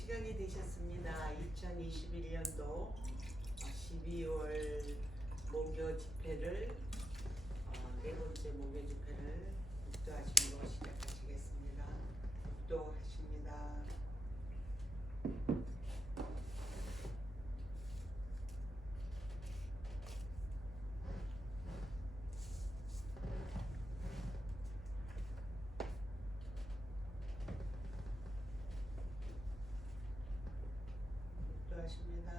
시간이 되셨습니다. 2021년도 12월 목요 집회를 네 번째 목요 집회를 국도하심으로 시작하시겠습니다. 국도하십니다. 국도하십니다.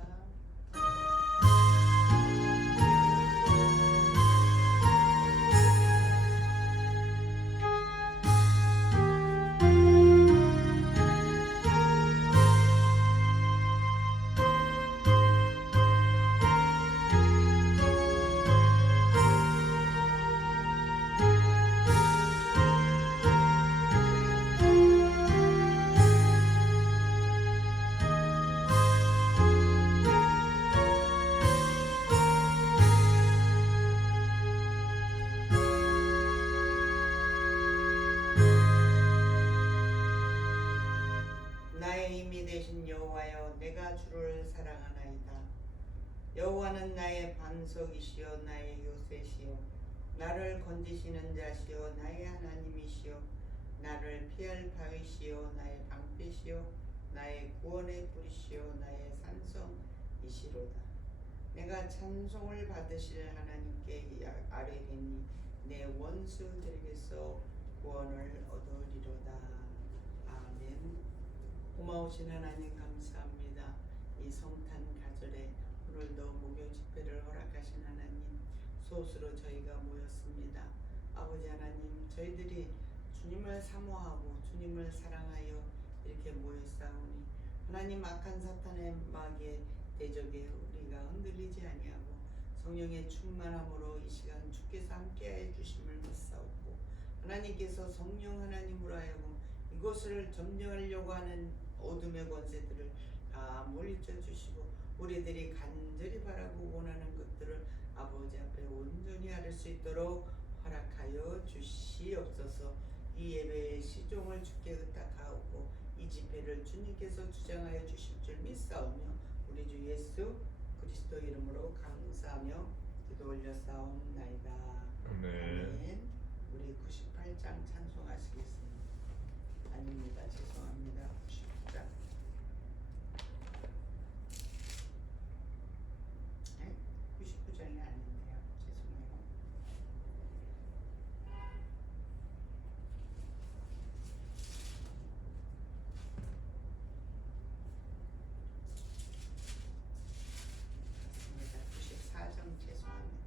나의 힘이 되신 여호와여, 내가 주를 사랑하나이다. 여호와는 나의 반석이시요 나의 요새시요 나를 건지시는 자시요 나의 하나님이시요 나를 피할 바위시요 나의 방패시요 나의 구원의 뿌리시요 나의 산성이시로다. 내가 찬송을 받으실 하나님께 아뢰리니 내 원수들에게서 구원을 얻으리로다. 아멘. 고마우신 하나님 감사합니다. 이 성탄 가절에 오늘도 목요 집회를 허락하신 하나님, 소수로 저희가 모였습니다. 아버지 하나님, 저희들이 주님을 사모하고 주님을 사랑하여 이렇게 모였사오니 하나님, 악한 사탄의 마귀의 대적에 우리가 흔들리지 아니하고 성령의 충만함으로 이 시간 주께서 함께하여 주심을 믿사옵고, 하나님께서 성령 하나님으로 하여금 이곳을 점령하려고 하는 어둠의 권세들을 다 물리쳐 주시고, 우리들이 간절히 바라고 원하는 것들을 아버지 앞에 온전히 아를 수 있도록 허락하여 주시옵소서. 이 예배의 시종을 주께 의탁하옵고 이 집회를 주님께서 주장하여 주실 줄 믿사오며 우리 주 예수 그리스도 이름으로 감사하며 기도 올려사옵나이다. 아멘. 우리 98장 찬송하시겠습니다. 아닙니다. 죄송합니다. 99장. 네? 99장이 아닌데요. 죄송해요. 맞습니다. 94장 죄송합니다.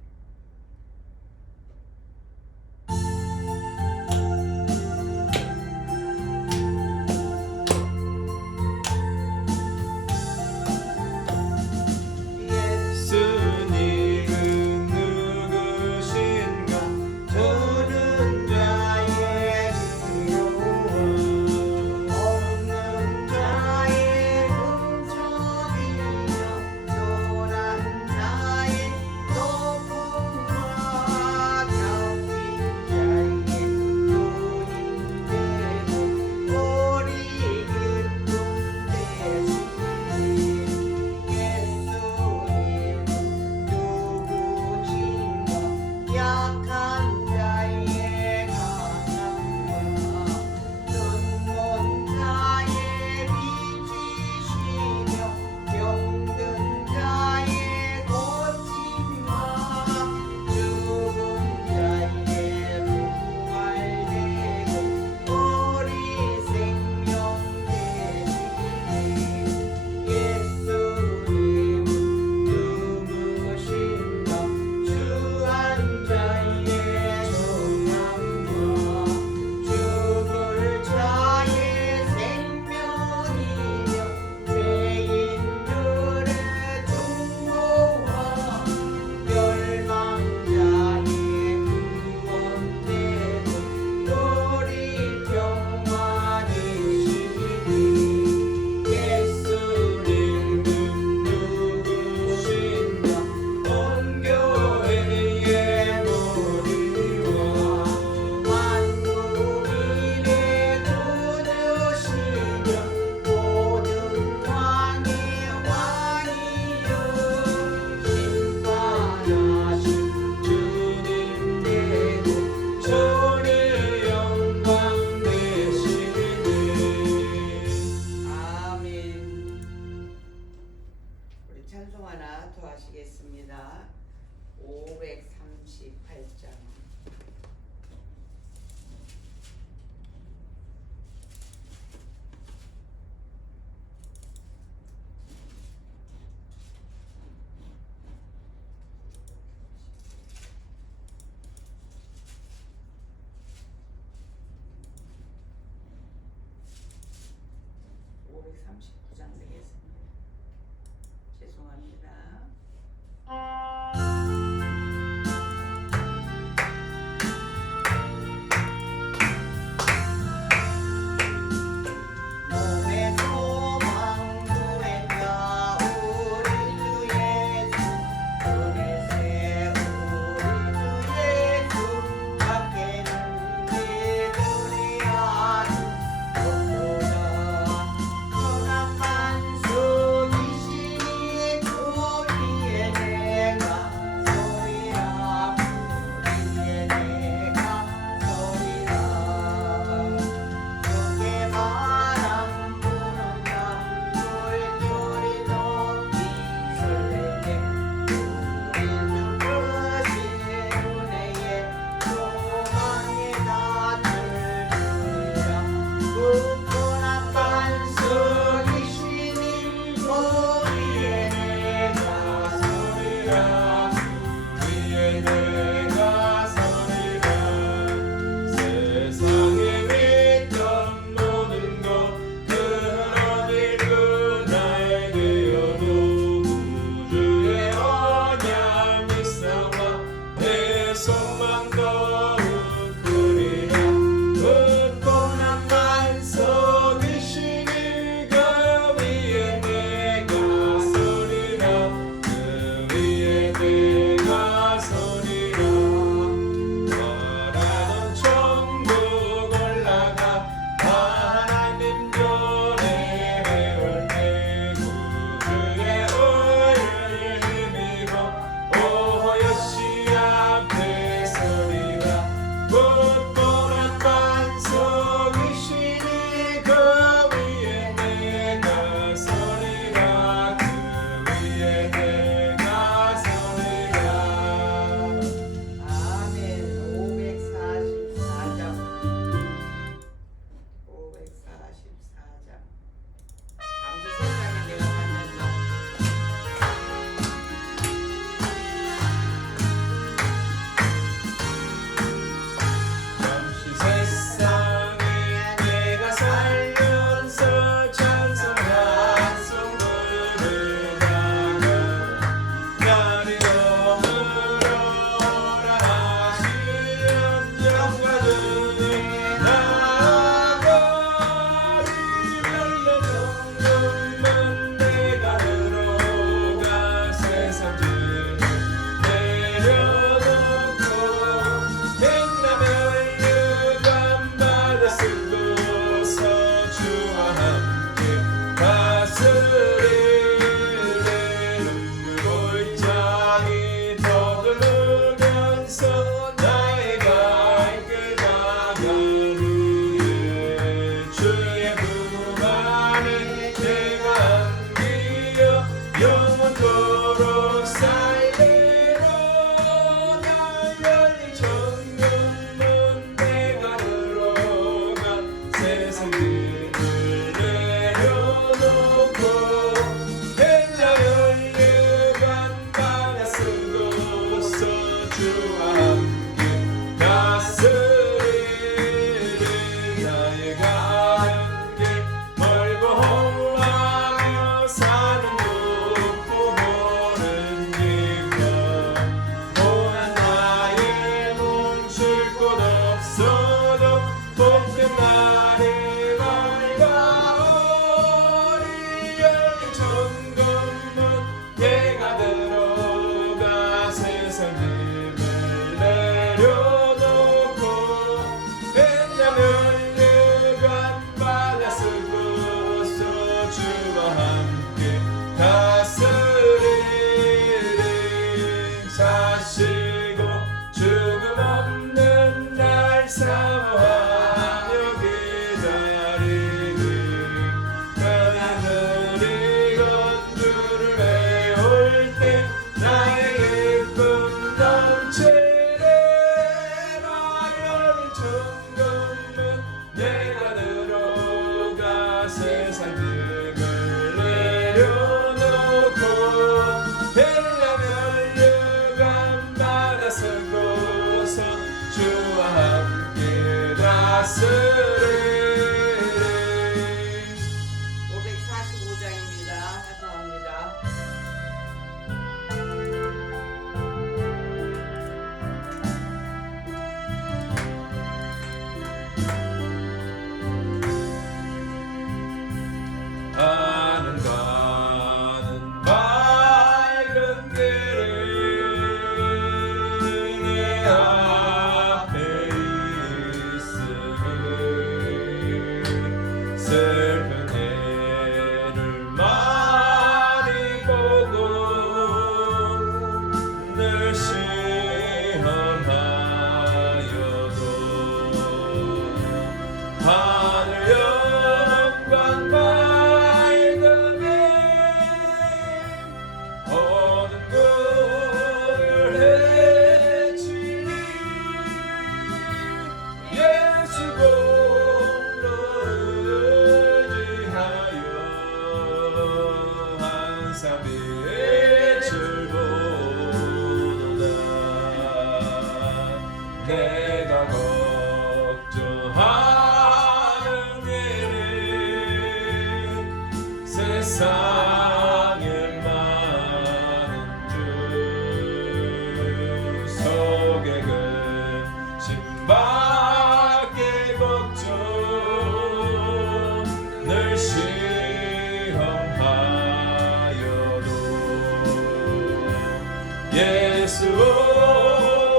예수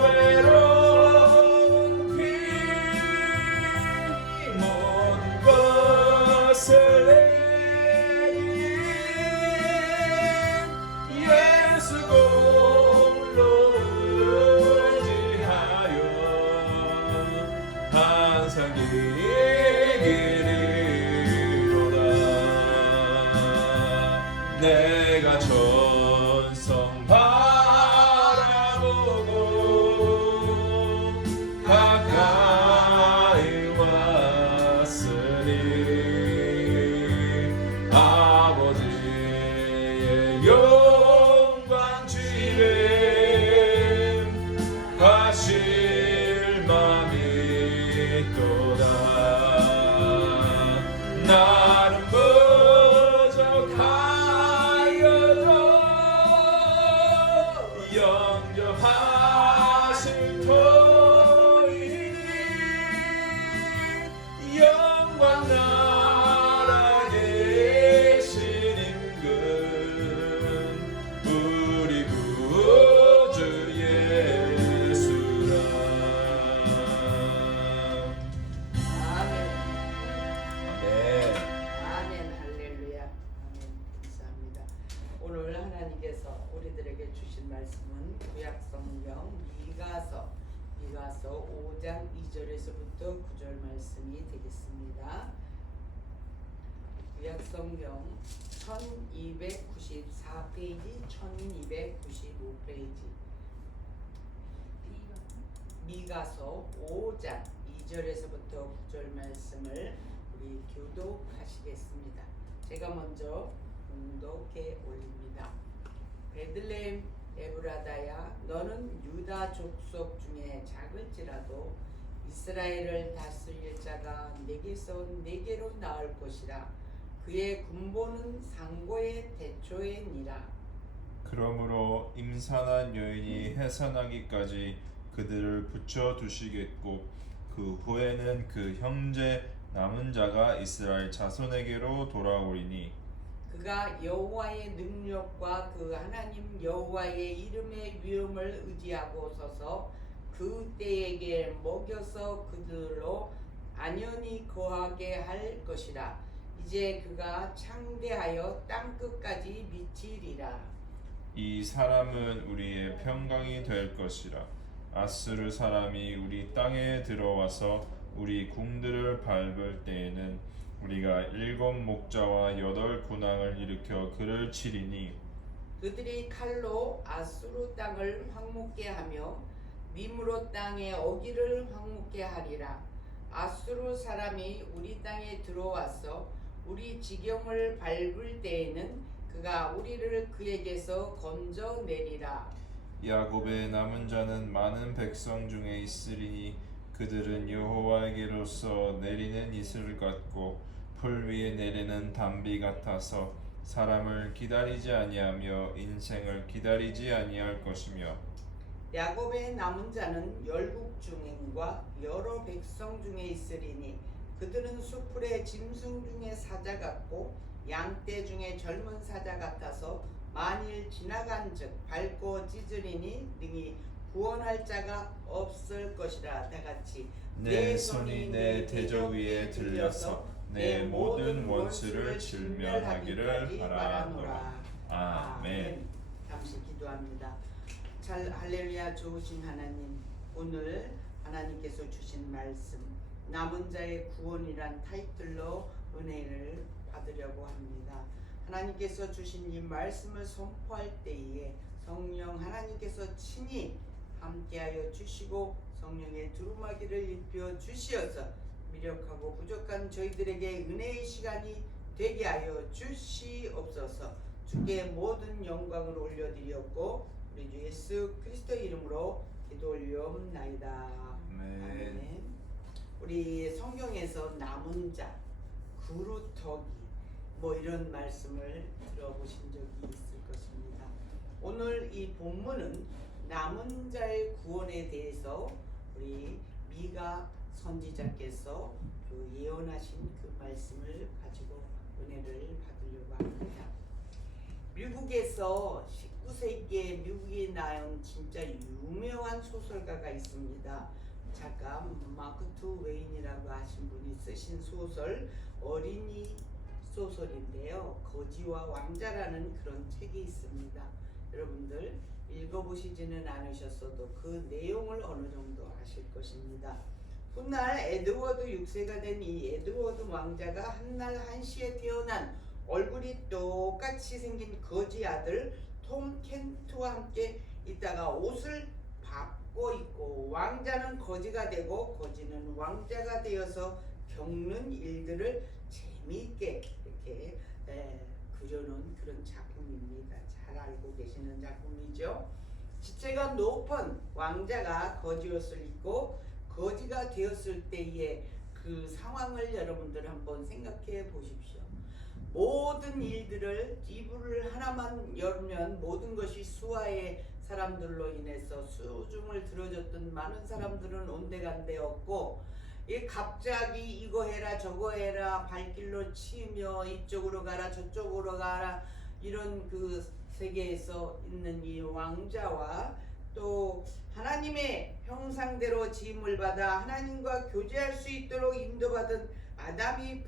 외로운 피 모든 것을 내린 예수 공로 의지하여 항상 이기리로다. 내가 전성 바라보고 가까이 왔으니 아버지의 영광 집에 가실 맘이 또다. 나는 부족하여도 영접하실 터이니 영광 나라 계신 임금 우리 구주 예수라. 아멘. 네. 아멘. 할렐루야. 아멘. 감사합니다. 오늘 하나님께서 우리들에게 주신 말씀은 구약성경 미가서 5장 2절에서부터 9절 말씀이 되겠습니다. 구약성경 1294페이지, 1295페이지. 미가서 5장 2절에서부터 9절 말씀을 우리 교독하시겠습니다. 제가 먼저 공독해 올립니다. 베들레헴 에브라다야, 너는 유다 족속 중에 작을지라도 이스라엘을 다스릴 자가 내게서 내게로 나올 것이라. 그의 군보는 상고의 대초에니라. 그러므로 임산한 여인이 해산하기까지 그들을 붙여 두시겠고 그 후에는 그 형제 남은 자가 이스라엘 자손에게로 돌아오리니 그가 여호와의 능력과 그 하나님 여호와의 이름의 위엄을 의지하고 서서 그 때에게 먹여서 그들로 안연히 거하게 할 것이라. 이제 그가 창대하여 땅끝까지 미치리라. 이 사람은 우리의 평강이 될 것이라. 아수르 사람이 우리 땅에 들어와서 우리 궁들을 밟을 때에는 우리가 7 목자와 8 군왕을 일으켜 그를 치리니 그들이 칼로 아수르 땅을 황무케 하며 니므롯 땅의 어기를 황무케 하리라. 아수르 사람이 우리 땅에 들어와서 우리 지경을 밟을 때에는 그가 우리를 그에게서 건져내리라. 야곱의 남은 자는 많은 백성 중에 있으리니 그들은 여호와에게로서 내리는 이슬 같고 풀 위에 내리는 담비 같아서 사람을 기다리지 아니하며 인생을 기다리지 아니할 것이며 야곱의 남은 자는 열국 중인과 여러 백성 중에 있으리니 그들은 수풀의 짐승 중에 사자 같고 양떼 중에 젊은 사자 같아서 만일 지나간즉 밟고 찢으리니 능히 구원할 자가 없을 것이라. 다같이 내 손이 내 대적 위에 들려서 내 모든 원수를 진멸하기를 바라노라. 아멘. 잠시 기도합니다. 잘 할렐루야. 좋으신 하나님, 오늘 하나님께서 주신 말씀 남은 자의 구원이란 타이틀로 은혜를 받으려고 합니다. 하나님께서 주신 이 말씀을 선포할 때에 성령 하나님께서 친히 함께하여 주시고 성령의 두루마기를 입혀 주시어서 미력하고 부족한 저희들에게 은혜의 시간이 되게 하여 주시옵소서. 주께 모든 영광을 올려드렸고 우리 주 예수 그리스도의 이름으로 기도 올리옵나이다. 아멘. 우리 성경에서 남은 자, 그루터기 뭐 이런 말씀을 들어보신 적이 있을 것입니다. 오늘 이 본문은 남은 자의 구원에 대해서 우리 미가 선지자께서 그 예언하신 그 말씀을 가지고 은혜를 받으려고 합니다. 미국에서 19세기 19세기에 미국이 낳은 진짜 유명한 소설가가 있습니다. 작가 마크 트웨인이라고 하신 분이 쓰신 소설 어린이 소설인데요. 거지와 왕자라는 그런 책이 있습니다. 여러분들 읽어보시지는 않으셨어도 그 내용을 어느 정도 아실 것입니다. 훗날 에드워드 6세가 된 이 에드워드 왕자가 한날 한시에 태어난 얼굴이 똑같이 생긴 거지 아들 톰 켄트와 함께 있다가 옷을 바꿔 입고 왕자는 거지가 되고 거지는 왕자가 되어서 겪는 일들을 재미있게 이렇게 그려놓은 그런 작품입니다. 잘 알고 계시는 작품이죠. 지체가 높은 왕자가 거지 옷을 입고 거지가 되었을 때의 그 상황을 여러분들 한번 생각해 보십시오. 모든 일들을 이불을 하나만 열면 모든 것이 수하의 사람들로 인해서 수중을 들어줬던 많은 사람들은 온데간데였고 갑자기 이거 해라 저거 해라 발길로 치며 이쪽으로 가라 저쪽으로 가라 이런 그 세계에서 있는 이 왕자와 또 하나님의 형상대로 지음을 받아 하나님과 교제할 수 있도록 인도받은 아담이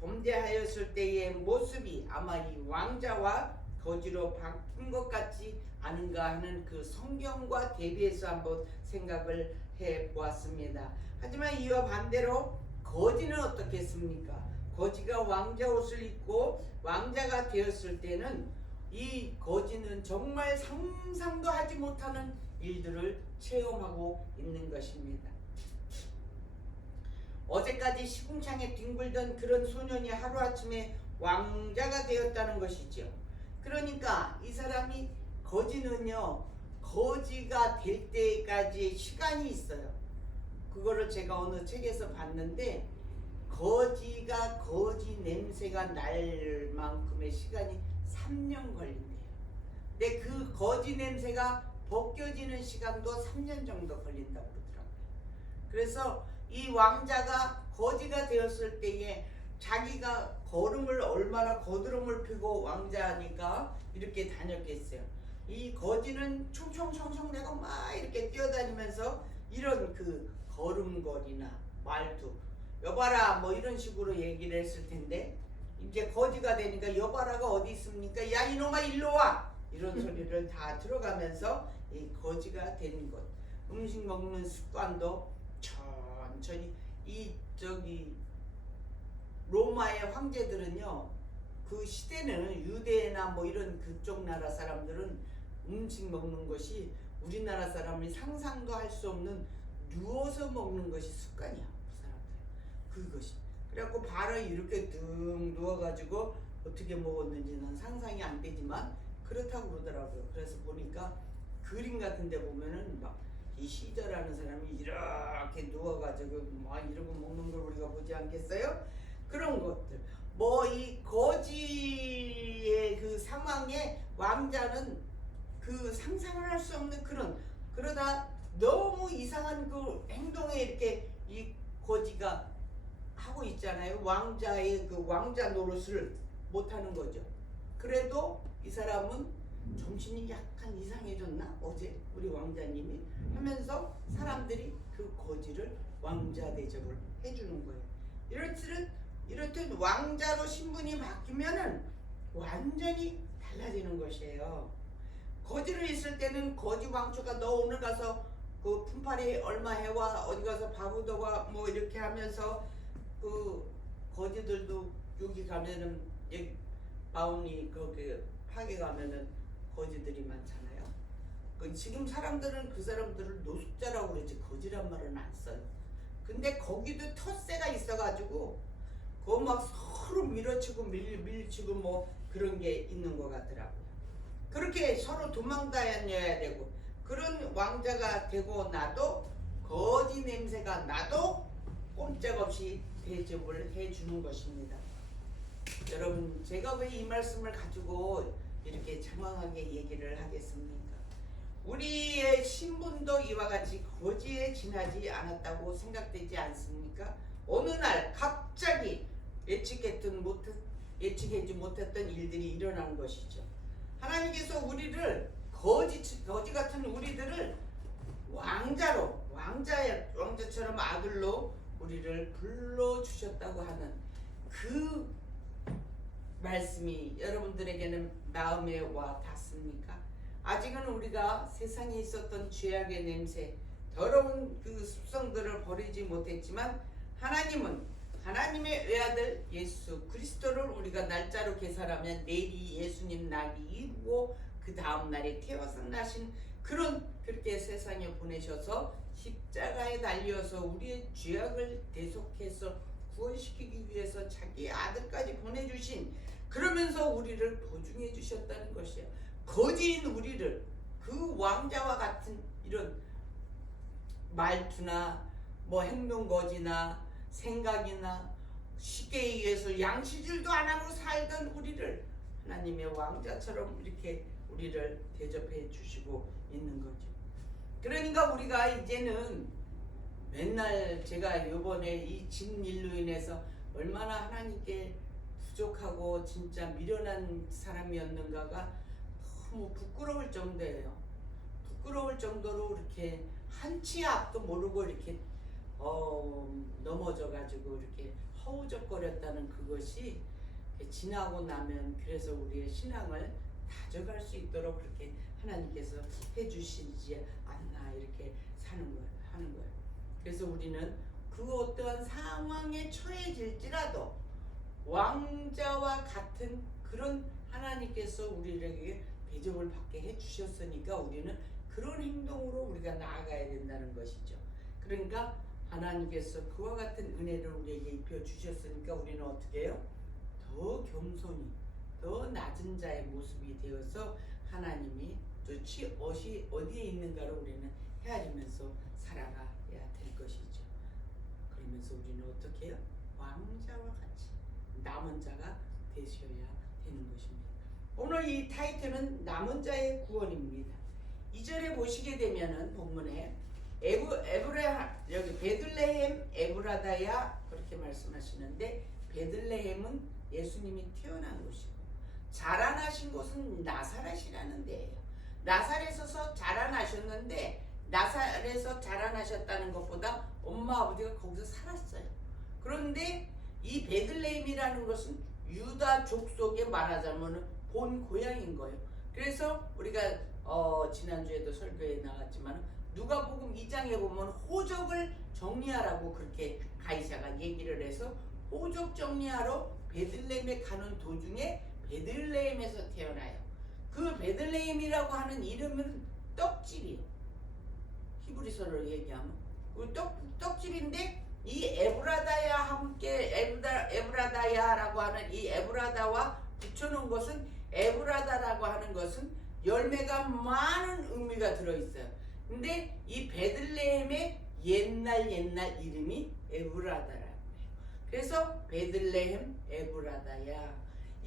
범죄하였을 때의 모습이 아마 이 왕자와 거지로 바뀐 것 같지 않은가 하는 그 성경과 대비해서 한번 생각을 해 보았습니다. 하지만 이와 반대로 거지는 어떻겠습니까? 거지가 왕자 옷을 입고 왕자가 되었을 때는 이 거지는 정말 상상도 하지 못하는 일들을 체험하고 있는 것입니다. 어제까지 시궁창에 뒹굴던 그런 소년이 하루아침에 왕자가 되었다는 것이죠. 그러니까 이 사람이 거지는요, 거지가 될 때까지 시간이 있어요. 그거를 제가 어느 책에서 봤는데 거지가 거지 냄새가 날 만큼의 시간이 3년 걸린대요. 근데 그 거지 냄새가 벗겨지는 시간도 3년 정도 걸린다고 그러더라고요. 그래서 이 왕자가 거지가 되었을 때에 자기가 걸음을 얼마나 거드름을 피고 왕자니까 이렇게 다녔겠어요. 이 거지는 총총총총 내가 막 이렇게 뛰어다니면서 이런 그 걸음걸이나 말투 여봐라 뭐 이런 식으로 얘기를 했을 텐데 이제 거지가 되니까 여봐라가 어디 있습니까? 야 이놈아 일로 와! 이런 소리를 다 들어가면서 이 거지가 된 것. 음식 먹는 습관도 천천히 로마의 황제들은요 그 시대는 유대나 뭐 이런 그쪽 나라 사람들은 음식 먹는 것이 우리나라 사람이 상상도 할 수 없는 누워서 먹는 것이 습관이야 그 사람들 그것이 그래갖고 바로 이렇게 등 누워가지고 어떻게 먹었는지는 상상이 안 되지만 그렇다고 그러더라고요. 그래서 보니까 그림 같은 데 보면은 막 이 시저라는 사람이 이렇게 누워가지고 막 이러고 먹는 걸 우리가 보지 않겠어요? 그런 것들 뭐 이 거지의 그 상황에 왕자는 그 상상을 할 수 없는 그러다 너무 이상한 그 행동에 이렇게 이 거지가 하고 있잖아요. 왕자의 그 왕자 노릇을 못하는 거죠. 그래도 이 사람은 정신이 약간 이상해졌나? 어제 우리 왕자님이 하면서 사람들이 그 거지를 왕자 대접을 해주는 거예요. 이렇듯 왕자로 신분이 바뀌면은 완전히 달라지는 것이에요. 거지를 있을 때는 거지 왕초가 너 오늘 가서 그 품팔이 얼마 해와 어디 가서 밥 얻어와 뭐 이렇게 하면서 그 거지들도 여기 가면은 여기 마운이 거기 파게 가면은 거지들이 많잖아요. 지금 사람들은 그 사람들을 노숙자라고 그러지 거지란 말은 안 써요. 근데 거기도 텃세가 있어가지고 그거 막 서로 밀어치고 밀치고 뭐 그런 게 있는 것 같더라고요. 그렇게 서로 도망다녀야 되고 그런 왕자가 되고 나도 거지 냄새가 나도 꼼짝없이 대접을 해주는 것입니다. 여러분 제가 왜 이 말씀을 가지고 이렇게 장황하게 얘기를 하겠습니까? 우리의 신분도 이와 같이 거지에 지나지 않았다고 생각되지 않습니까? 어느 날 갑자기 예측하지 못했던 일들이 일어난 것이죠. 하나님께서 우리를 거지 같은 우리들을 왕자처럼 아들로 우리를 불러 주셨다고 하는 그 말씀이 여러분들에게는 마음에 와 닿습니까? 아직은 우리가 세상에 있었던 죄악의 냄새, 더러운 그 습성들을 버리지 못했지만 하나님은 하나님의 외아들 예수 그리스도를 우리가 날짜로 계산하면 내일이 예수님 날이 이루고 그 다음 날에 태워서 나신 그렇게 세상에 보내셔서 십자가에 달려서 우리의 죄악을 대속해서 구원시키기 위해서 자기 아들까지 보내주신, 그러면서 우리를 보증해 주셨다는 것이에요. 거지인 우리를 그 왕자와 같은 이런 말투나 뭐 행동거지나 생각이나 시계에 의해서 양치질도 안 하고 살던 우리를 하나님의 왕자처럼 이렇게 우리를 대접해 주시고 있는 거죠. 그러니까 우리가 이제는 맨날 제가 요번에 이 진일로 인해서 얼마나 하나님께 부족하고 진짜 미련한 사람이었는가가 너무 부끄러울 정도예요. 부끄러울 정도로 이렇게 한 치 앞도 모르고 이렇게 넘어져가지고 이렇게 허우적거렸다는 그것이 지나고 나면 그래서 우리의 신앙을 다져갈 수 있도록 그렇게 하나님께서 해주시지 않나 이렇게 하는 거예요. 그래서 우리는 그 어떠한 상황에 처해질지라도 왕자와 같은 그런 하나님께서 우리에게 대접을 받게 해주셨으니까 우리는 그런 행동으로 우리가 나아가야 된다는 것이죠. 그러니까 하나님께서 그와 같은 은혜를 우리에게 입혀주셨으니까 우리는 어떻게 해요? 더 겸손히 더 낮은 자의 모습이 되어서 하나님이 어디에 있는가를 우리는 헤아리면서 살아가야 될 것이죠. 그러면서 우리는 어떻게 해요? 왕자와 같이 남은 자가 되셔야 되는 것입니다. 오늘 이 타이틀은 남은 자의 구원입니다. 2절에 보시게 되면은 본문에 여기 베들레헴 에브라다야 그렇게 말씀하시는데, 베들레헴은 예수님이 태어난 곳이고 자라나신 곳은 나사렛이라는 데예요. 나사렛에서 자라나셨는데, 나사렛에서 자라나셨다는 것보다 엄마 아버지가 거기서 살았어요. 그런데 이 베들레헴이라는 것은 유다 족속의 말하자면 본 고향인 거예요. 그래서 우리가 지난주에도 설교에 나왔지만 누가복음 2장에 보면 호적을 정리하라고 그렇게 가이사가 얘기를 해서 호적 정리하러 베들레헴에 가는 도중에 베들레헴에서 태어나요. 그 베들레헴이라고 하는 이름은 떡집이에요. 히브리서로 얘기하면 떡집인데, 이 에브라다야 함께 에브라다야라고 하는 이 에브라다와 붙여놓은 것은, 에브라다라고 하는 것은 열매가 많은 의미가 들어있어요. 근데 이 베들레헴의 옛날 이름이 에브라다라고 해요. 그래서 베들레헴 에브라다야.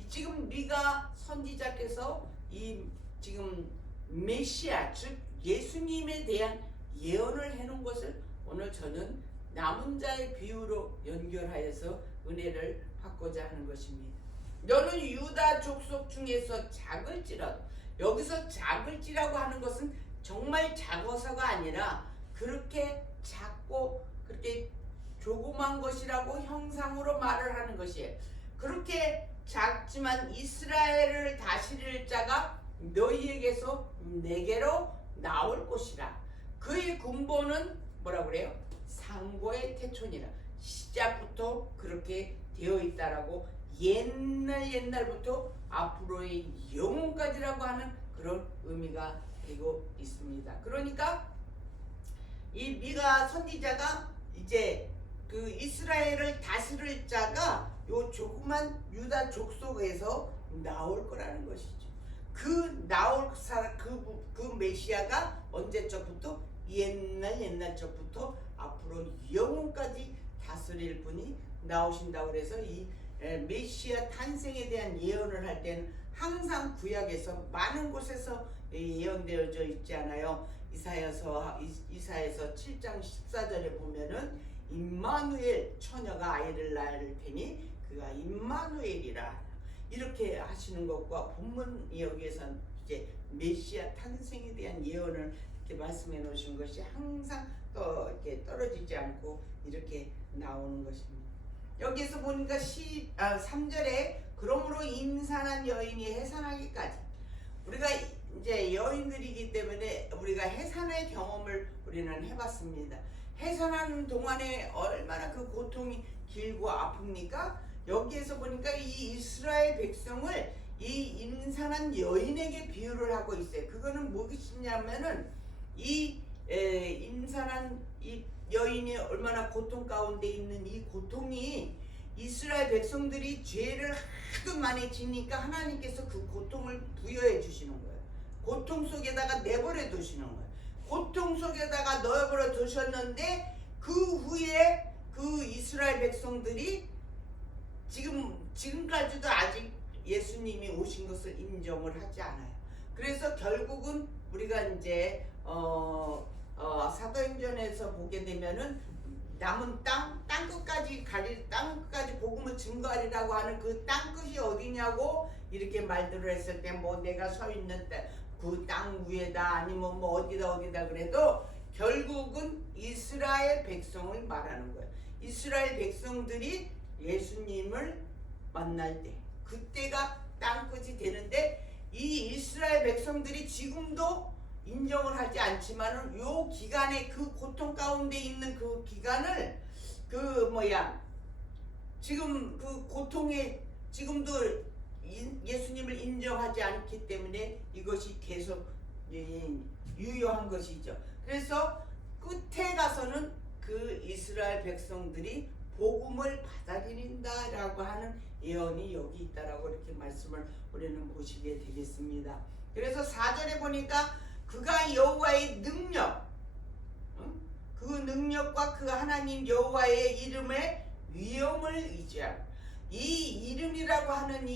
지금 미가 선지자께서 이 지금 메시아 즉 예수님에 대한 예언을 해놓은 것을 오늘 저는 남은 자의 비유로 연결하여서 은혜를 받고자 하는 것입니다. 너는 유다 족속 중에서 작을지라도, 여기서 작을지라고 하는 것은 정말 작아서가 아니라 그렇게 작고 그렇게 조그만 것이라고 형상으로 말을 하는 것이에요. 그렇게 작지만 이스라엘을 다스릴 자가 너희에게서 내게로 나올 것이라. 그의 군보는 뭐라 그래요? 상고의 태촌이라. 시작부터 그렇게 되어 있다라고, 옛날부터 앞으로의 영혼까지라고 하는 그런 의미가 되고 있습니다. 그러니까 이 미가 선지자가 이제 그 이스라엘을 다스릴 자가 요 조그만 유다 족속에서 나올 거라는 것이죠. 그 나올 사람, 그 메시아가 언제적부터? 옛날 적부터 앞으로 영혼까지 다스릴 분이 나오신다고 그래서 이 메시아 탄생에 대한 예언을 할 때는 항상 구약에서 많은 곳에서 예언되어져 있지 않아요. 이사야서 7장 14절에 보면은 임마누엘, 처녀가 아이를 낳을 테니 그가 임마누엘이라. 이렇게 하시는 것과 본문이 여기에선 이제 메시아 탄생에 대한 예언을 이렇게 말씀해 놓으신 것이 항상 또 이렇게 떨어지지 않고 이렇게 나오는 것입니다. 여기에서 보니까 3절에 그러므로 임산한 여인이 해산하기까지, 우리가 이제 여인들이기 때문에 우리가 해산의 경험을 우리는 해봤습니다. 해산하는 동안에 얼마나 그 고통이 길고 아픕니까? 여기에서 보니까 이 이스라엘 백성을 이 임산한 여인에게 비유를 하고 있어요. 그거는 무엇이냐면은 이 임산한 이 여인이 얼마나 고통 가운데 있는 이 고통이 이스라엘 백성들이 죄를 하도 많이 지니까 하나님께서 그 고통을 부여해 주시는 거예요. 고통 속에다가 내버려 두시는 거예요. 고통 속에다가 내버려 두셨는데 그 후에 그 이스라엘 백성들이 지금까지도 아직 예수님이 오신 것을 인정을 하지 않아요. 그래서 결국은 우리가 이제 사도행전에서 보게 되면은 남은 땅 끝까지 복음을 증거하리라고 하는 그 땅 끝이 어디냐고 이렇게 말들을 했을 때 뭐 내가 서 있는 그 땅 위에다 아니면 뭐 어디다 그래도 결국은 이스라엘 백성을 말하는 거예요. 이스라엘 백성들이 예수님을 만날 때 그때가 땅 끝이 되는데 이 이스라엘 백성들이 지금도 인정을 하지 않지만은 요 기간에 그 고통 가운데 있는 그 기간을 지금 그 고통에 지금도 예수님을 인정하지 않기 때문에 이것이 계속 유효한 것이죠. 그래서 끝에 가서는 그 이스라엘 백성들이 복음을 받아들인다라고 하는 예언이 여기 있다라고 이렇게 말씀을 우리는 보시게 되겠습니다. 그래서 4절에 보니까 그가 여호와의 능력, 그 능력과 그 하나님 여호와의 이름의 위엄을 의지하고, 이 이름이라고 하는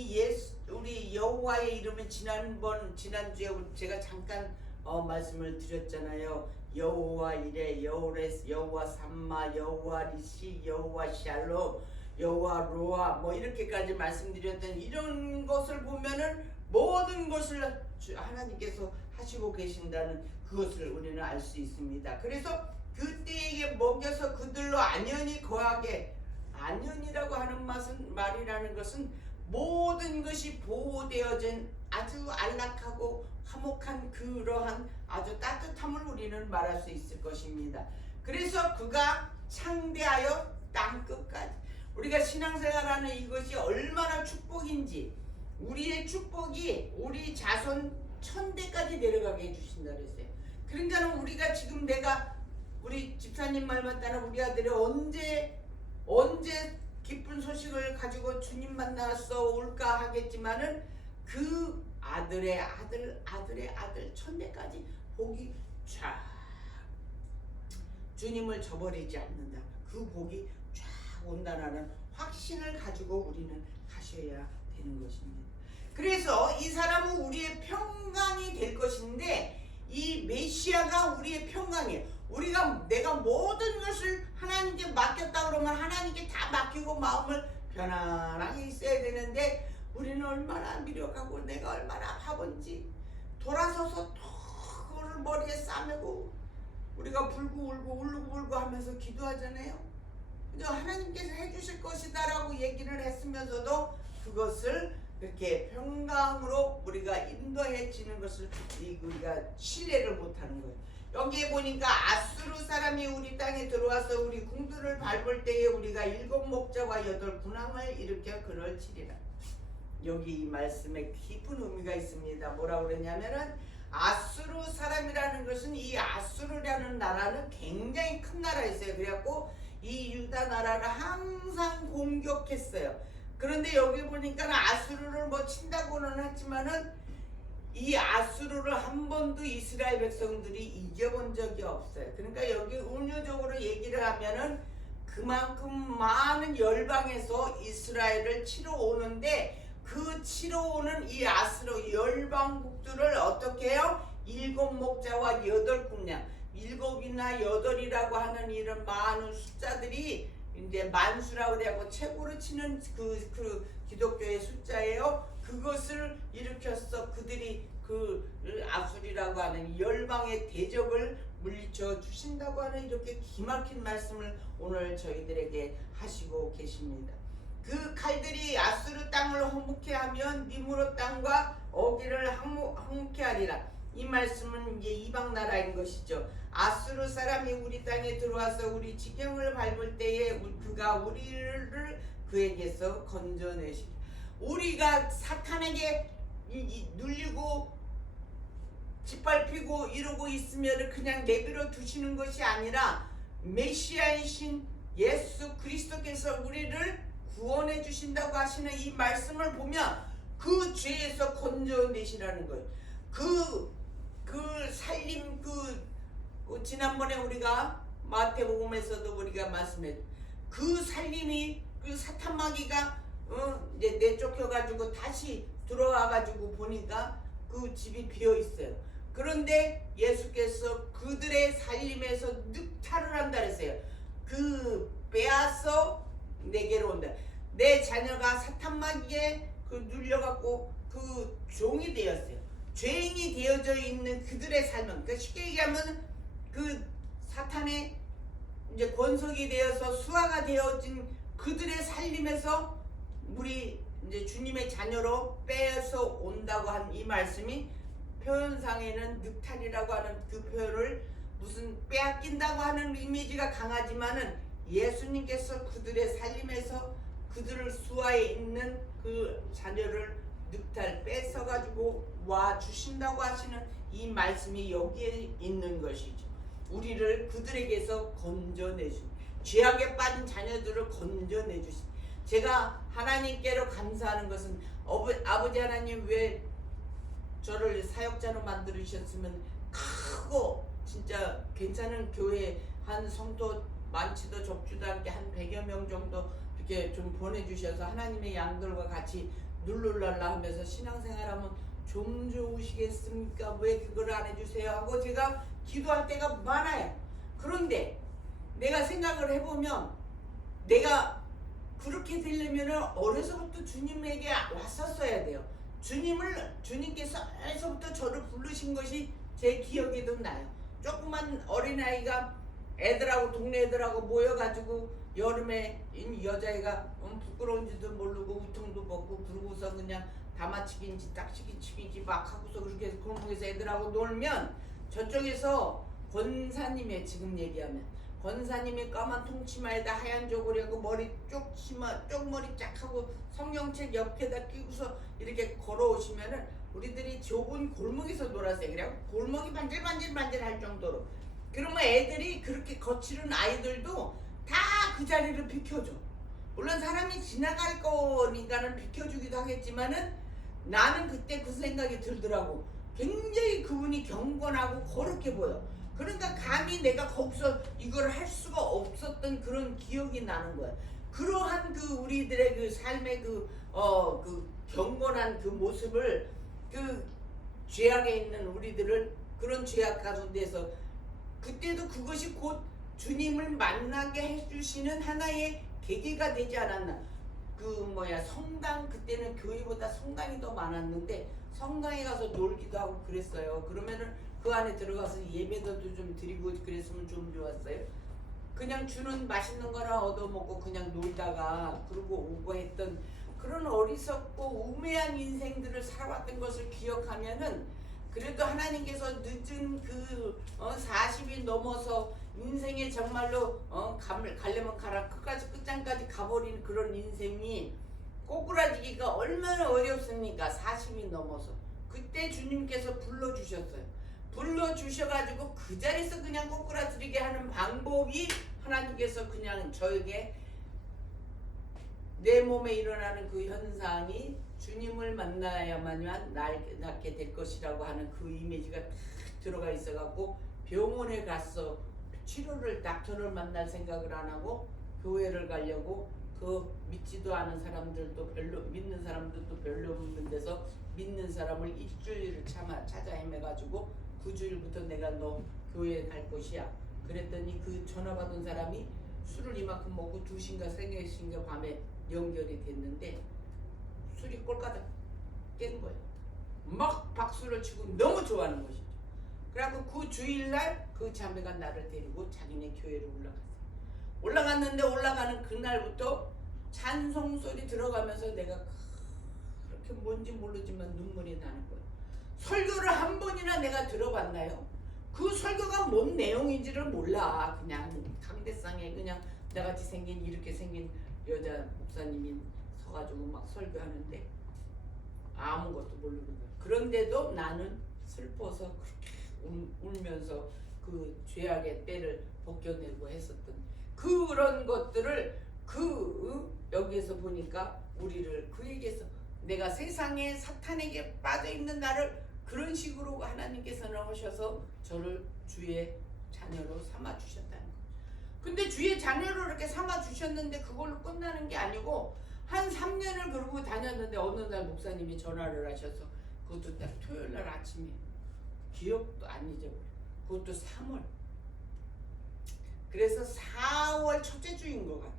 우리 여호와의 이름은 지난주에 제가 잠깐 말씀을 드렸잖아요. 여호와 이레, 여호레스, 여호와 삼마, 여호와 리시, 여호와 샬롬, 여호와 로아 뭐 이렇게까지 말씀드렸던 이런 것을 보면은 모든 것을 하나님께서 하시고 계신다는 그것을 우리는 알 수 있습니다. 그래서 그때에게 먹여서 그들로 안연히 거하게, 안연이라고 하는 말이라는 것은 모든 것이 보호되어진 아주 안락하고 화목한 그러한 아주 따뜻함을 우리는 말할 수 있을 것입니다. 그래서 그가 창대하여 땅끝까지, 우리가 신앙생활하는 이것이 얼마나 축복인지, 우리의 축복이 우리 자손 천대까지 내려가게 해주신다 그랬어요. 그러니까 우리가 지금 우리 집사님 말만 따라 우리 아들이 언제 기쁜 소식을 가지고 주님 만나서 올까 하겠지만은 그 아들의 아들 천대까지 복이 쫙, 주님을 저버리지 않는다, 그 복이 쫙 온다라는 확신을 가지고 우리는 가셔야 되는 것입니다. 그래서 이 사람은 우리의 평강이 될 것인데, 이 메시아가 우리의 평강이에요. 내가 모든 것을 하나님께 맡겼다 그러면 하나님께 다 맡기고 마음을 편안하게 있어야 되는데, 우리는 얼마나 미력하고 내가 얼마나 바본지 돌아서서 또 그거를 머리에 싸매고 우리가 울고 울고 하면서 기도하잖아요. 그죠? 하나님께서 해주실 것이다라고 얘기를 했으면서도 그것을 그렇게 평강으로 우리가 인도해지는 것을 우리가 신뢰를 못하는 거예요. 여기에 보니까 아수르 사람이 우리 땅에 들어와서 우리 궁들을 밟을 때에 우리가 7 목자와 8 군왕을 일으켜 그를 치리라. 여기 이 말씀에 깊은 의미가 있습니다. 뭐라고 그러냐면은 아수르 사람이라는 것은, 이 아수르라는 나라는 굉장히 큰 나라였어요. 그래갖고 이 유다 나라를 항상 공격했어요. 그런데 여기 보니까 아수르를 뭐 친다고는 했지만은 이 아수르를 한 번도 이스라엘 백성들이 이겨본 적이 없어요. 그러니까 여기 은유적으로 얘기를 하면은 그만큼 많은 열방에서 이스라엘을 치러 오는데, 그 치러 오는 이 아수르 열방국들을 어떻게 해요? 7 목자와 8 군양, 7이나 8이라고 하는 이런 많은 숫자들이 이제 만수라고 하고 최고로 치는 그 기독교의 숫자예요. 그 아수리라고 하는 열방의 대적을 물리쳐 주신다고 하는 이렇게 기막힌 말씀을 오늘 저희들에게 하시고 계십니다. 그 칼들이 아수르 땅을 허묵게 하면 니므롯 땅과 어기를 황묵게 하리라. 이 말씀은 이제 이방 나라인 것이죠. 아수르 사람이 우리 땅에 들어와서 우리 지경을 밟을 때에 그가 우리를 그에게서 건져내시. 우리가 사탄에게 눌리고 짓밟히고 이러고 있으면 그냥 내버려 두시는 것이 아니라 메시아이신 예수 그리스도께서 우리를 구원해 주신다고 하시는 이 말씀을 보면 그 죄에서 건져내시라는 거예요. 그 살림 지난번에 우리가 마태복음에서도 우리가 말씀했 그 살림이 그 사탄 마귀가 이제 내쫓겨가지고 다시 들어와가지고 보니까 그 집이 비어 있어요. 그런데 예수께서 그들의 살림에서 늑탈을 한다 그랬어요. 그 빼앗어 내게로 온다. 내 자녀가 사탄 마귀에 눌려갖고 그 종이 되었어요. 죄인이 되어져 있는 그들의 삶은, 그러니까 쉽게 얘기하면 그 사탄의 이제 권속이 되어서 수하가 되어진 그들의 살림에서 우리 이제 주님의 자녀로 빼서 온다고 한 이 말씀이 표현상에는 늑탈이라고 하는 그 표현을 무슨 빼앗긴다고 하는 이미지가 강하지만은 예수님께서 그들의 살림에서 그들을 수하에 있는 그 자녀를 늑탈 뺏어가지고 와 주신다고 하시는 이 말씀이 여기에 있는 것이죠. 우리를 그들에게서 건져내주신, 죄악에 빠진 자녀들을 건져내주신. 제가 하나님께로 감사하는 것은 아버지 하나님 왜 저를 사역자로 만들으셨으면 크고 진짜 괜찮은 교회 한 성도 많지도 적지도 않게 한 100여 명 정도 이렇게 좀 보내주셔서 하나님의 양들과 같이 룰룰랄라 하면서 신앙생활하면 좀 좋으시겠습니까? 왜 그걸 안 해주세요? 하고 제가 기도할 때가 많아요. 그런데 내가 생각을 해보면 내가 그렇게 되려면 어려서부터 주님에게 왔었어야 돼요. 주님께서 어려서부터 저를 부르신 것이 제 기억에도 나요. 조그만 어린아이가 애들하고 동네 애들하고 모여가지고 여름에 여자애가 부끄러운지도 모르고 우통도 벗고 그러고서 그냥 다마치기인지 딱치기치기인지 막 하고서 그렇게 골목에서 애들하고 놀면 저쪽에서 권사님의 지금 얘기하면 권사님이 까만 통치마에다 하얀 저고리 하고 머리 쪽머리 쫙 하고 성경책 옆에다 끼고서 이렇게 걸어오시면은 우리들이 좁은 골목에서 놀았어요. 그래갖고 골목이 반질반질 할 정도로. 그러면 애들이 그렇게 거칠은 아이들도 다 그 자리를 비켜줘. 물론 사람이 지나갈 거니까는 비켜주기도 하겠지만은 나는 그때 그 생각이 들더라고. 굉장히 그분이 경건하고 거룩해 보여. 그러니까 감히 내가 거기서 이걸 할 수가 없었던 그런 기억이 나는 거야. 그러한 그 우리들의 그 삶의 그 경건한 그 모습을 그 죄악에 있는 우리들을 그런 죄악 가운데서 그때도 그것이 곧 주님을 만나게 해주시는 하나의 계기가 되지 않았나. 성당, 그때는 교회보다 성당이 더 많았는데 성당에 가서 놀기도 하고 그랬어요. 그러면은 그 안에 들어가서 예배도 좀 드리고 그랬으면 좀 좋았어요. 그냥 주는 맛있는 거나 얻어먹고 그냥 놀다가 그러고 오고 했던 그런 어리석고 우매한 인생들을 살아왔던 것을 기억하면은 그래도 하나님께서 늦은 40이 넘어서 인생에 정말로 가려면 가라 끝장까지 가버린 그런 인생이 꼬꾸라지기가 얼마나 어렵습니까? 40이 넘어서 그때 주님께서 불러주셨어요. 불러주셔가지고 그 자리에서 그냥 꼬꾸라지게 하는 방법이 하나님께서 그냥 저에게 내 몸에 일어나는 그 현상이 주님을 만나야만 낫게 될 것이라고 하는 그 이미지가 딱 들어가 있어갖고 병원에 가서 닥터를 만날 생각을 안 하고 교회를 가려고 그 믿지도 않은 사람들도 별로 믿는 사람들도 별로 없는 데서 믿는 사람을 일주일을 찾아 헤매가지고 그 주일부터 내가 너 교회에 갈 것이야. 그랬더니 그 전화 받은 사람이 술을 이만큼 먹고 2시인가 3시인가 밤에 연결이 됐는데 술이 꼴까닥 깬 거예요. 막 박수를 치고 너무 좋아하는 것이죠. 그래갖고 그 주일날 그 자매가 나를 데리고 자기네 교회로 올라갔는데 올라가는 그날부터 찬송 소리 들어가면서 내가 그렇게 뭔지 모르지만 눈물이 나는 거예요. 설교를 한 번이나 내가 들어봤나요? 그 설교가 뭔 내용인지를 몰라. 그냥 강대상에 그냥 나같이 생긴 이렇게 생긴 여자 목사님이 서가지고 막 설교하는데 아무것도 모르는 거야. 그런데도 나는 슬퍼서 그렇게 울면서 그 죄악의 때를 벗겨내고 했었던 그런 것들을 여기에서 보니까 우리를 그 얘기에서 내가 세상에 사탄에게 빠져있는 나를 그런 식으로 하나님께서는 하셔서 저를 주의 자녀로 삼아주셨다는 거예요. 근데 주의 자녀로 이렇게 삼아주셨는데 그걸로 끝나는 게 아니고 한 3년을 그러고 다녔는데 어느 날 목사님이 전화를 하셔서 그것도 딱 토요일날 아침에 기억도 안 잊어버려. 그것도 3월. 그래서 4월 첫째 주인 것 같아.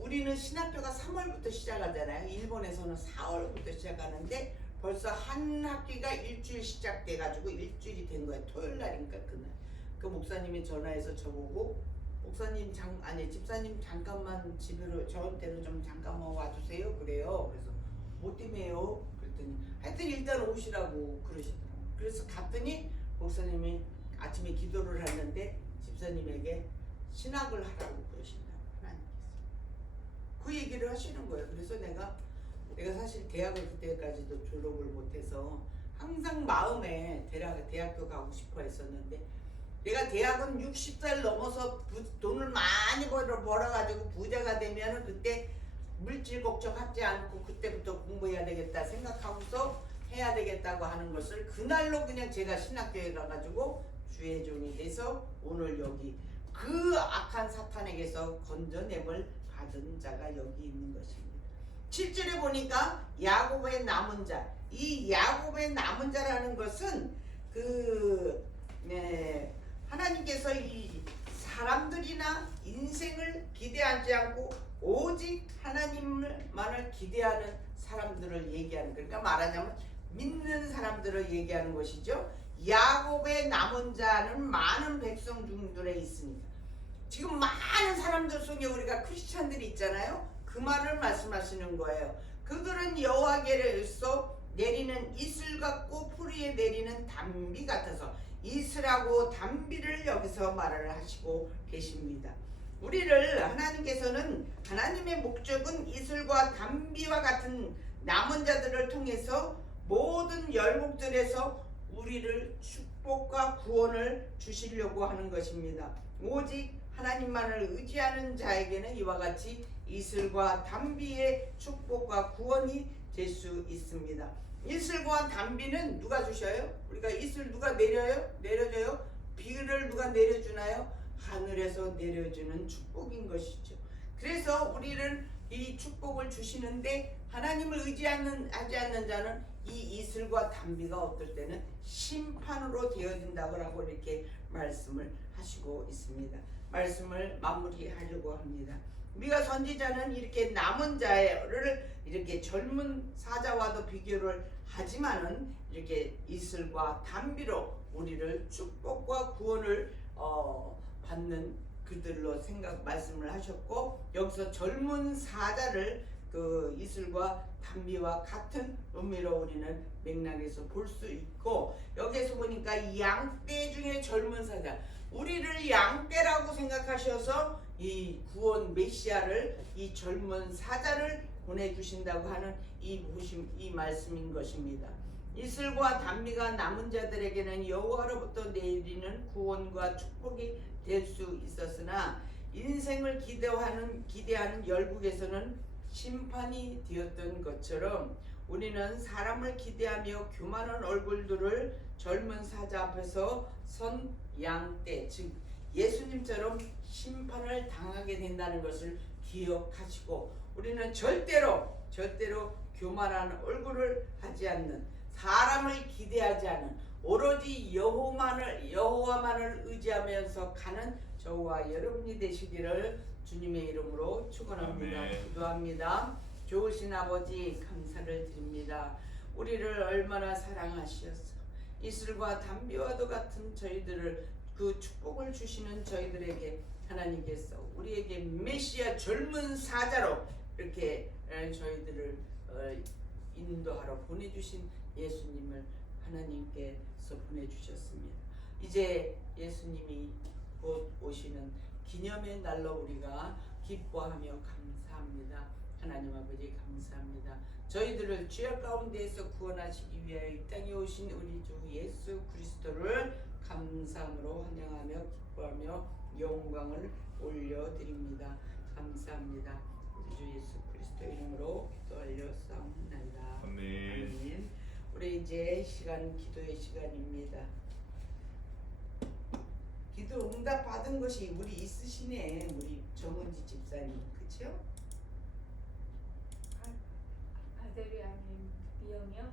우리는 신학교가 3월부터 시작하잖아요. 일본에서는 4월부터 시작하는데 벌써 한 학기가 일주일 시작돼가지고 일주일이 된 거예요. 토요일 날이니까 그날. 그 목사님이 전화해서 저보고 목사님 집사님 잠깐만 집으로 저한테로 좀 잠깐만 와주세요. 그래요. 그래서 뭐 때문에요? 그랬더니 하여튼 일단 오시라고 그러시더라고요. 그래서 갔더니 목사님이 아침에 기도를 하는데 집사님에게 신학을 하라고 그러신다고 하나님께서 그 얘기를 하시는 거예요. 그래서 내가 사실 대학을 그때까지도 졸업을 못해서 항상 마음에 대학교 가고 싶어 했었는데 내가 대학은 60살 넘어서 돈을 많이 벌어가지고 부자가 되면은 그때 물질 걱정하지 않고 그때부터 공부해야 되겠다 생각하고서 해야 되겠다고 하는 것을 그날로 그냥 제가 신학교에 가가지고 주의 종이 돼서 오늘 여기 그 악한 사탄에게서 건져냄을 받은 자가 여기 있는 것입니다. 7절에 보니까 야곱의 남은 자, 이 야곱의 남은 자라는 것은 하나님께서 이 사람들이나 인생을 기대하지 않고 오직 하나님만을 기대하는 사람들을 얘기하는, 그러니까 말하자면 믿는 사람들을 얘기하는 것이죠. 야곱의 남은 자는 많은 백성 중들에 있습니다. 지금 많은 사람들 속에 우리가 크리스찬들이 있잖아요. 그 말을 말씀하시는 거예요. 그들은 여호와께로서 내리는 이슬 같고 풀 위에 내리는 단비 같아서, 이슬하고 단비를 여기서 말을 하시고 계십니다. 우리를 하나님께서는, 하나님의 목적은 이슬과 단비와 같은 남은 자들을 통해서 모든 열국들에서 우리를 축복과 구원을 주시려고 하는 것입니다. 오직 하나님만을 의지하는 자에게는 이와 같이 이슬과 단비의 축복과 구원이 될 수 있습니다. 이슬과 단비는 누가 주셔요? 우리가 이슬 누가 내려줘요? 비를 누가 내려주나요? 하늘에서 내려주는 축복인 것이죠. 그래서 우리를 이 축복을 주시는데 하나님을 하지 않는 자는 이 이슬과 단비가 어떨 때는 심판으로 되어진다고 이렇게 말씀을 하시고 있습니다. 말씀을 마무리하려고 합니다. 우리가 선지자는 이렇게 남은 자를 이렇게 젊은 사자와도 비교를 하지만은 이렇게 이슬과 단비로 우리를 축복과 구원을 받는 그들로 말씀을 하셨고, 여기서 젊은 사자를 그 이슬과 단비와 같은 의미로 우리는 맥락에서 볼 수 있고, 여기에서 보니까 이 양떼 중에 젊은 사자, 우리를 양떼라고 생각하셔서 이 구원 메시아를, 이 젊은 사자를 보내주신다고 하는 이 말씀인 것입니다. 이슬과 단비가 남은 자들에게는 여호와로부터 내리는 구원과 축복이 될 수 있었으나 인생을 기대하는 열국에서는 심판이 되었던 것처럼 우리는 사람을 기대하며 교만한 얼굴들을 젊은 사자 앞에서 선 양떼, 즉 예수님처럼 심판을 당하게 된다는 것을 기억하시고, 우리는 절대로 교만한 얼굴을 하지 않는, 사람을 기대하지 않은, 오로지 여호와만을 의지하면서 가는 저와 여러분이 되시기를 주님의 이름으로 축원합니다. 아멘. 기도합니다. 좋으신 아버지 감사를 드립니다. 우리를 얼마나 사랑하시었어. 이슬과 담비와도 같은 저희들을 그 축복을 주시는 저희들에게 하나님께서 우리에게 메시아 젊은 사자로 이렇게 저희들을 인도하러 보내주신 예수님을 하나님께서 보내주셨습니다. 이제 예수님이 곧 오시는 기념의 날로 우리가 기뻐하며 감사합니다. 하나님 아버지 감사합니다. 저희들을 죄악 가운데에서 구원하시기 위하여 이 땅에 오신 우리 주 예수 그리스도를 감사함으로 환영하며 기뻐하며 영광을 올려드립니다. 감사합니다. 우리 주 예수 그리스도 이름으로 기도하여 싸움나이다. 아멘. 우리 이제 기도의 시간입니다. 기도 응답 받은 것이 우리 있으시네. 우리 정은지 집사님, 그렇죠? 아들이 아닌 미영이요?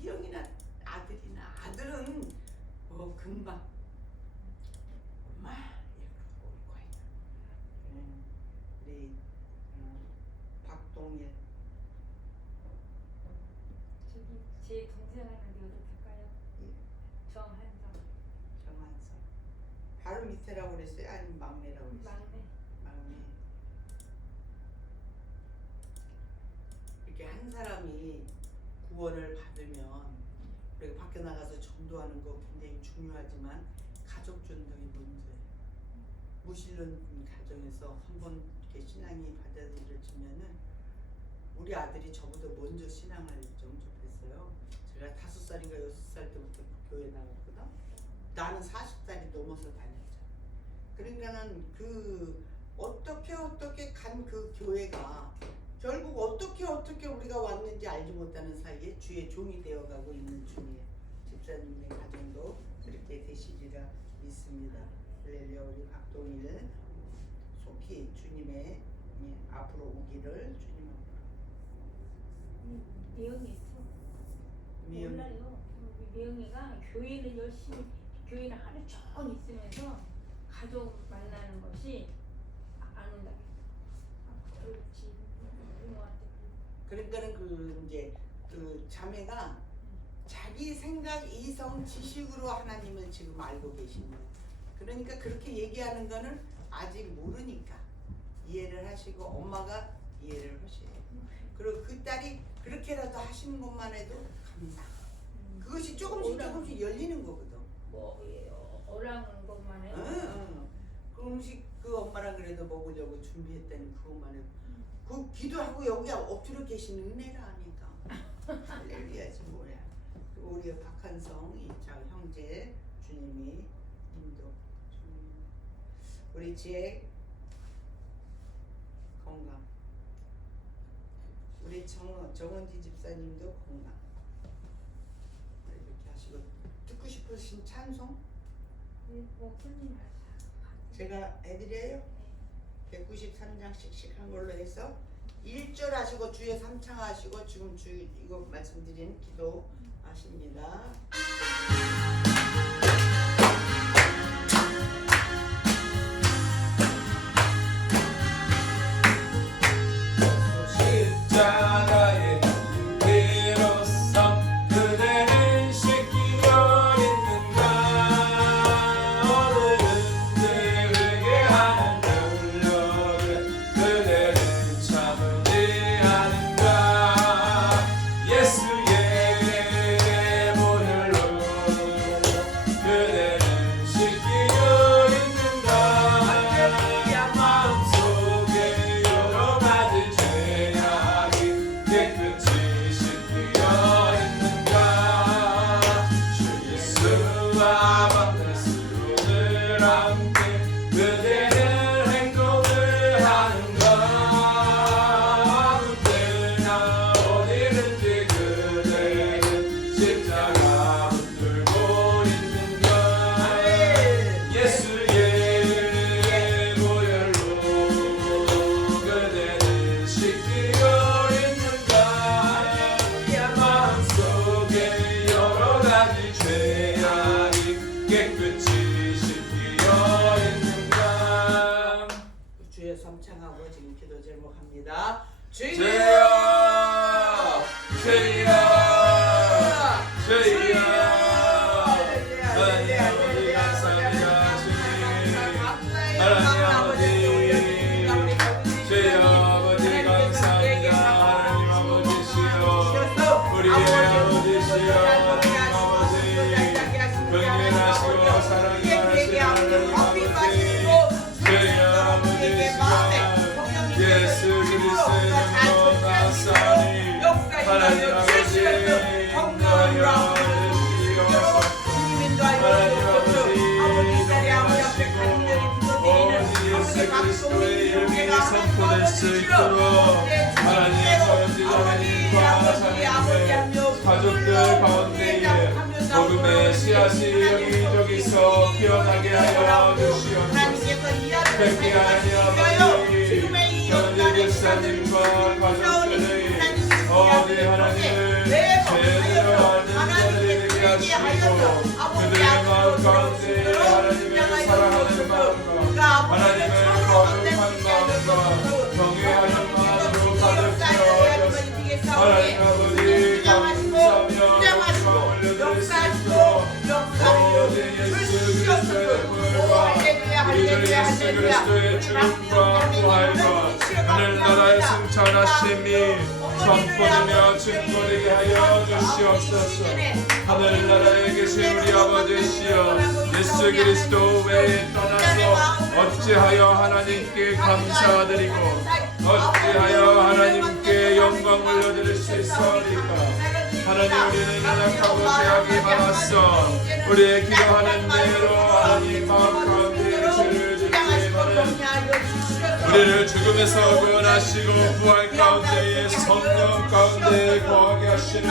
미영이나 아들이나 아들은 금방 엄마 이렇게 올 거예요. 우리 박동일 저기 제 동생 하는데 어떻게 할까요? 예. 정한성. 정한성 바로 밑에라고 그랬어요? 아니면 막내라고 그랬어요? 막내. 이렇게 한 사람이 구원을 받으면 우리가 밖에 나가서 전도하는 거 굉장히 중요하지만 가족 전도이 먼저예요. 무신론 가정에서 한번 이렇게 신앙이 받아들여지면은 우리 아들이 저보다 먼저 신앙을 영접했어요. 제가 5살인가 6살 때부터 교회 나갔거든. 나는 40살이 넘어서 다녔잖아. 그러니까는 그 어떻게 간 그 교회가 결국 어떻게 우리가 왔는지 알지 못하는 사이에 주의 종이 되어가고 있는 중이에요. 집사님의 가정도 그렇게 되시리라 믿습니다. 할렐루야. 우리 박동일 속히 주님의 앞으로 오기를 주님 미영이 있어. 미영. 몰라요. 미영이가 교회는 열심히 교회는 하루 종일 있으면서 가족 만나는 것이 안 온다. 그렇지. 이모한테. 그러니까는 그 이제 그 자매가 자기 생각, 이성, 지식으로 하나님을 지금 알고 계신 거예요. 그러니까 그렇게 얘기하는 거는 아직 모르니까 이해를 하시고 엄마가 이해를 하셔야 돼요. 그리고 그 딸이 그렇게라도 하시는 것만 해도 감사. 그것이 조금씩 열리는 거거든. 어랑은 것만 해요. 응. 그 음식 그 엄마랑 그래도 먹으려고 준비했다는 그것만 해도 그 기도하고 여기 엎드려 계시는 은혜가 아니까. 할렐루야지 뭐야. 그리고 우리 박한성 이장 형제 주님이 인도. 우리 지혜 건강. 우리 정은지 집사님도 건강. 이렇게 하시고 듣고 싶으신 찬송 목사님 제가 해드려요. 193장 씩씩한 걸로 해서 1절 하시고 주에 3창 하시고 지금 주 이거 말씀드린 기도 하십니다. 십자가의 힘으로써 그대를 씻기려 했는가. 오늘은 들게 하는 능력을 그대를 참지 않은가. 예수의 보혈로 그대를 씻기려 했는가. 마음속에 여러 가지 죄악이 깨끗이 씻기려 했는가. 주 예수와 만났으로늘 함께 그대는 행동을 하는가. 아무 때나 어디든지 그대는 십자가 붙들고 있는가. 예수의 보혈로 그대는 씻기려 했는가. 마음속에 여러 가지 죄악이 깨끗이 씻기려 했는가. 주의 3창하고 지금 기도 제목합니다. 주여 주여 주시옵소서. 하나님 아버지 긍휼하시고 사랑이 많으신 하나님 아버지 저희 아버지 시간 예수 그리스도의 이름으로 나사니 하나님 아버지 인도하여 주시옵소서. 하나님 아버지 인도하시고 오직 예수 그리스도의 이름이 선포될 수 있도록 하나님 아버지 하나님과 가족들 가운데에 복음의 씨앗이 여기저기서 피어나게 하여 주시옵소서. 특히 하나님 아버지 현재 교사님과 가족들의 어디 하나님을 제대로 아는 자들이 되게 하시고 그들의 마음 가운데 하나님을 사랑하는 마음과 하나님을 거룩한 마음과 경외하는 마음으로 가득 채워 주시옵소서. 하나님 아버지 감사하며 영광 올려드릴 수 있도록 오직 예수 그리스도의 보혈과 우리 주 예수 그리스도의 죽음과 부활과 하늘나라의 승천하심이 선포되며 증거되게 하여 주시옵소서. 하늘나라에 계신 우리 아버지시여 예수 그리스도 외에 떠나서 어찌하여 하나님께 감사드리고 어찌하여 하나님께 영광 올려드릴 수 있사오리까. 하나님 우리는 연약하고 죄악이 많았어 우리의 기도하는 대로 하나님 마음 가운데 죄를 짓지만은 우리를 죽음에서 구원하시고 부활 가운데에 성령 가운데 거하게 하시는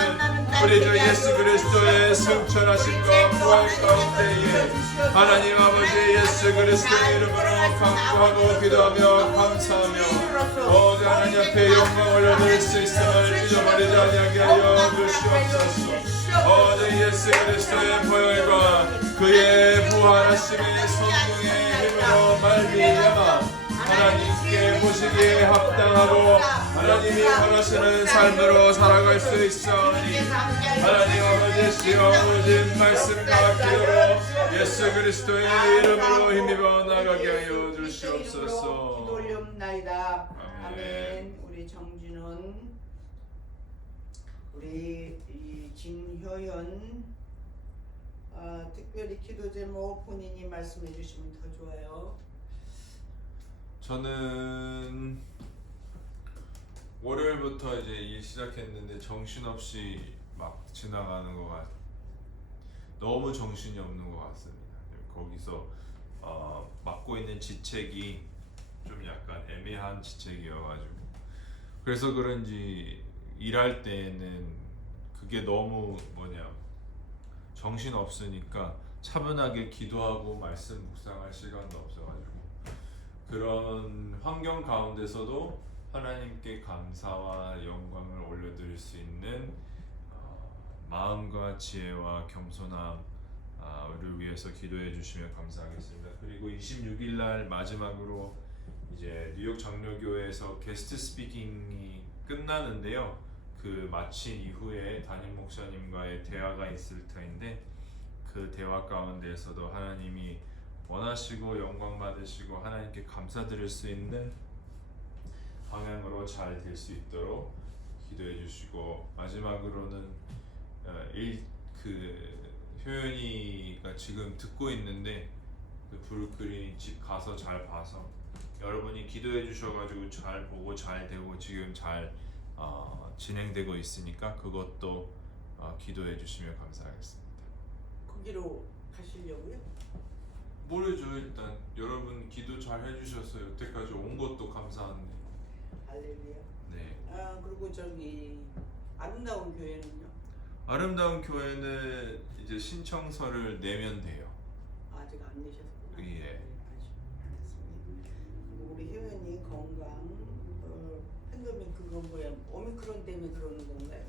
우리 주 예수 그리스도의 승천하심과 부활 가운데에 하나님 아버지 예수 그리스도의 이름으로 강구하고 기도하며 감사하며 오직 하나님 앞에 영광 올려드릴 수 있음을 잊어버리지 아니하게 하여 주시옵소서. 오직 예수 그리스도의 보혈과 그의 부활하심의 성령의 힘으로 말미암아 하나님께 보시기에 합당하고 하나님이 원하시는 삶으로 살아갈 수 있사오니 하나님 아버지시여 오직 말씀과 기도로 예수 그리스도의 이름으로 힘입어 나가게 하여 주시옵소서. 기도 올려옵나이다. 아멘. 아멘. 우리 정진은 우리 이 진효연 특별히 기도 제목 본인이 말씀해 주시면 더 좋아요. 저는 월요일부터 이제 일 시작했는데 정신없이 막 지나가는 것 같. 너무 정신이 없는 것 같습니다. 거기서 맡고 있는 지책이 좀 약간 애매한 지책이어가지고 그래서 그런지 일할 때에는 그게 너무 정신 없으니까 차분하게 기도하고 말씀 묵상할 시간도 없어가지고 그런 환경 가운데서도 하나님께 감사와 영광을 올려드릴 수 있는 마음과 지혜와 겸손함 를 위해서 기도해 주시면 감사하겠습니다. 그리고 26일 날 마지막으로 이제 뉴욕 장로교회에서 게스트 스피킹이 끝나는데요. 그 마친 이후에 담임 목사님과의 대화가 있을 터인데 그 대화 가운데에서도 하나님이 원하시고 영광 받으시고 하나님께 감사드릴 수 있는 방향으로 잘 될 수 있도록 기도해 주시고 마지막으로는 효연이가 지금 듣고 있는데 그 브루클린 집 가서 잘 봐서 여러분이 기도해 주셔가지고 잘 보고 잘 되고 지금 잘 진행되고 있으니까 그것도 기도해 주시면 감사하겠습니다. 거기로 가시려고요? 모르죠. 일단 여러분 기도 잘 해주셔서 여태까지 온 것도 감사한데. 할렐루야. 네. 그리고 저기 아름다운 교회는요? 아름다운 교회는 이제 신청서를 내면 돼요. 아직 안 내셨구나. 예. 알겠습니다. 그리고 우리 효연이 건강 팬데믹 그거 오미크론 때문에 그러는 건가요?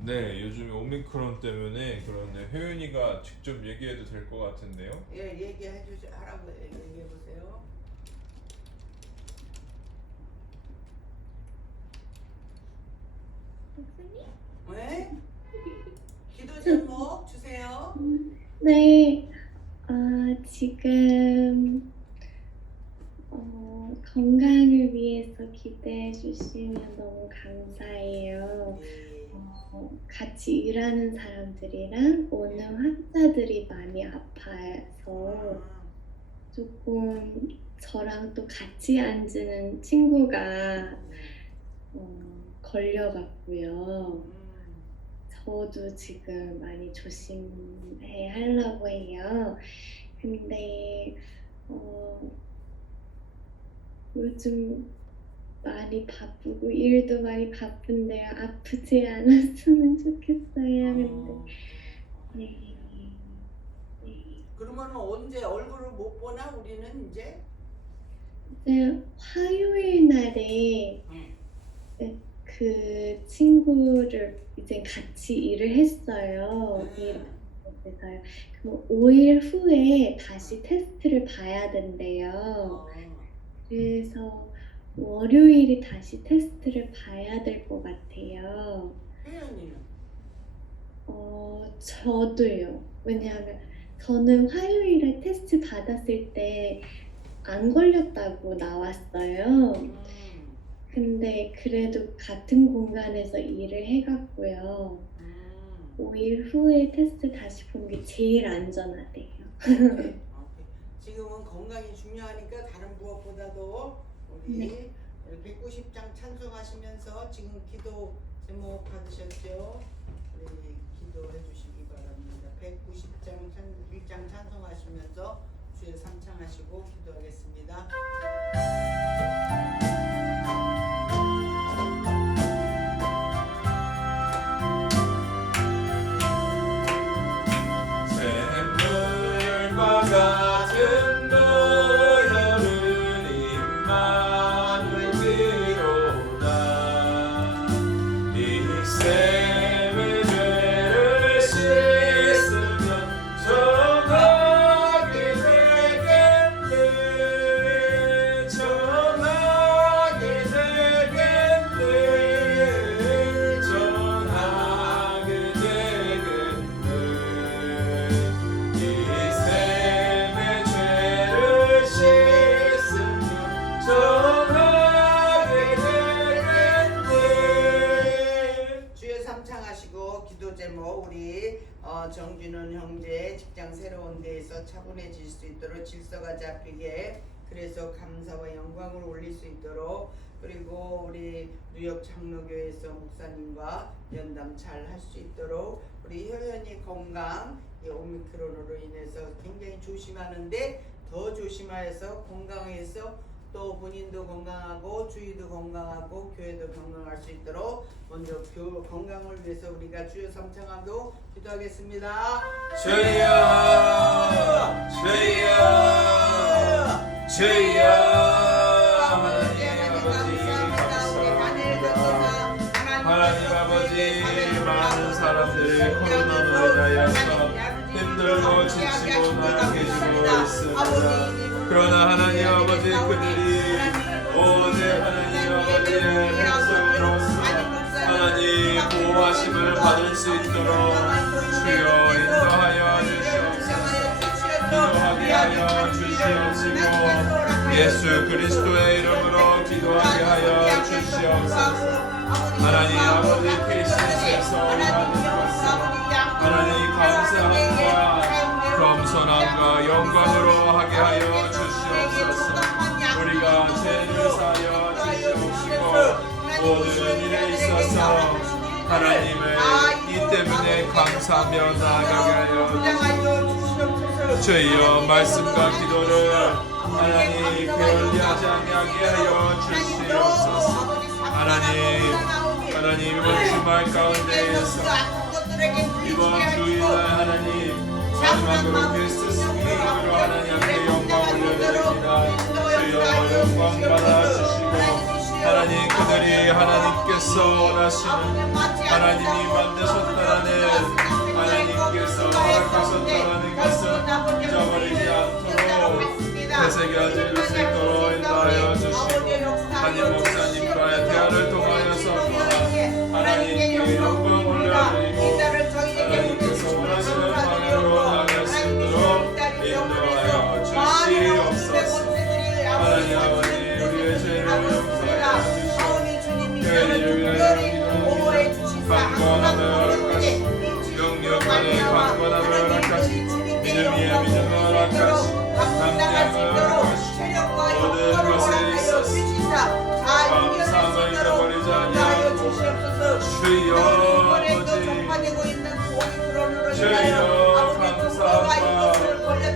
네, 요즘 오미크론 때문에 그런데 효연이가 직접 얘기해도 될 것 같은데요. 예, 얘기해 주세요. 하라고 얘기해 보세요. 왜? 기도 제목 주세요. 네, 지금 건강을 위해서 기대해 주시면 너무 감사해요. 예. 같이 일하는 사람들이랑 오는 환자들이 많이 아파서 조금 저랑 또 같이 앉는 친구가 걸려갔고요. 저도 지금 많이 조심해 하려고 해요. 근데 요즘 많이 바쁘고 일도 많이 바쁜데요. 아프지 않았으면 좋겠어요. 근데 네. 네. 그러면 언제 얼굴을 못 보나 우리는 이제? 이제 화요일 날에 그 친구를 이제 같이 일을 했어요. 그래서요. 그럼 5일 후에 다시 테스트를 봐야 된대요. 그래서 월요일에 다시 테스트를 봐야 될 것 같아요. 혜연이는? 저도요. 왜냐하면 저는 화요일에 테스트 받았을 때 안 걸렸다고 나왔어요. 근데 그래도 같은 공간에서 일을 해갔고요. 5일 후에 테스트 다시 보는 게 제일 안전하대요. 지금은 건강이 중요하니까 다른 무엇보다도 우리 190장 찬송하시면서 지금 기도 제목 받으셨죠? 우리 기도해 주시기 바랍니다. 190장 1장 찬송하시면서 주의 삼창하시고 기도하겠습니다. 샘물과 같은 노여름은 임마누엘 비로다. 이 샘의 죄를 씻으면 정하게 되겠네. 정하게 되겠네. 정하게 되겠네. 이 샘의 죄를 씻으면 정하게 되겠네. 주의 삼창하시고 기도 제목 우리 정준원 형제 직장 새로운 데에서 차분해질 수 있도록 질서가 잡히게 그래서 감사와 영광을 올릴 수 있도록 그리고 우리 뉴욕 장로교회에서 목사님과 연담 잘 할 수 있도록 우리 효연이 건강 이 오미크론으로 인해서 굉장히 조심하는데 더 조심하여서 건강해서 또 본인도 건강하고 주위도 건강하고 교회도 건강할 수 있도록 먼저 건강을 위해서 우리가 주여 삼창하고 기도하겠습니다. 주여 주여 주여 하나님 아버지 감사합니다. 하나님 아버지 많은 사람들이 코로나로 인하여서 힘들고 지치고 나약해지고 있습니다. 그러나 하나님 아버지 그들이 오늘 하나님 아버지의 백성으로서 하나님 보호하심을 받을 수 있도록 주여 인도하여 주시옵소서. 기도하게 하여 주시옵시고 예수 그리스도의 이름으로 기도하게 하여 주시옵소서. 하나님 아버지 크리스마스에서 하는 것을 하나님 감사함과 겸손함과 영광으로 하게 하여 주시옵소서. 우리가 죄를 사하여 주시옵시고 모든 일에 있어서 하나님을 이 때문에 감사하며 나아가게 하여 주시옵소서. 주여 말씀과 기도를 하나님 게을리하지 아니하게 하여 주시옵소서. 하나님 이번 주말 가운데에서 이번 주일날 하나님 마지막으로 크리스트 스님으로 하나님 앞에 영광 올려드립니다. 주여 영광 받아주시고 하나님 그들이 하나님께서 원하시는 하나님이 만드셨다라는 하나님께서 허락하셨다라는 것을 잊어버리지 않도록 되새겨질 수 있도록 인도하여 주시고 하나님 목사님과 대화를 통하여서 하나님께 영광 올려드리고 하나님께서 원하시는 방향으로 나아갈 수 있도록 인도하여 주시옵소서. 하나님 아버지 우리의 죄를 용서하여 주시고 교회를 위하여 기도합니다. 허락하시 영육간의 강건함을 허락하시 믿음 위에 믿음을 허락하시 감당함을 허락하시 모든 것에 있어서 감사함을 잃어버리지 아니하고 주여 아버지 주여 감사함과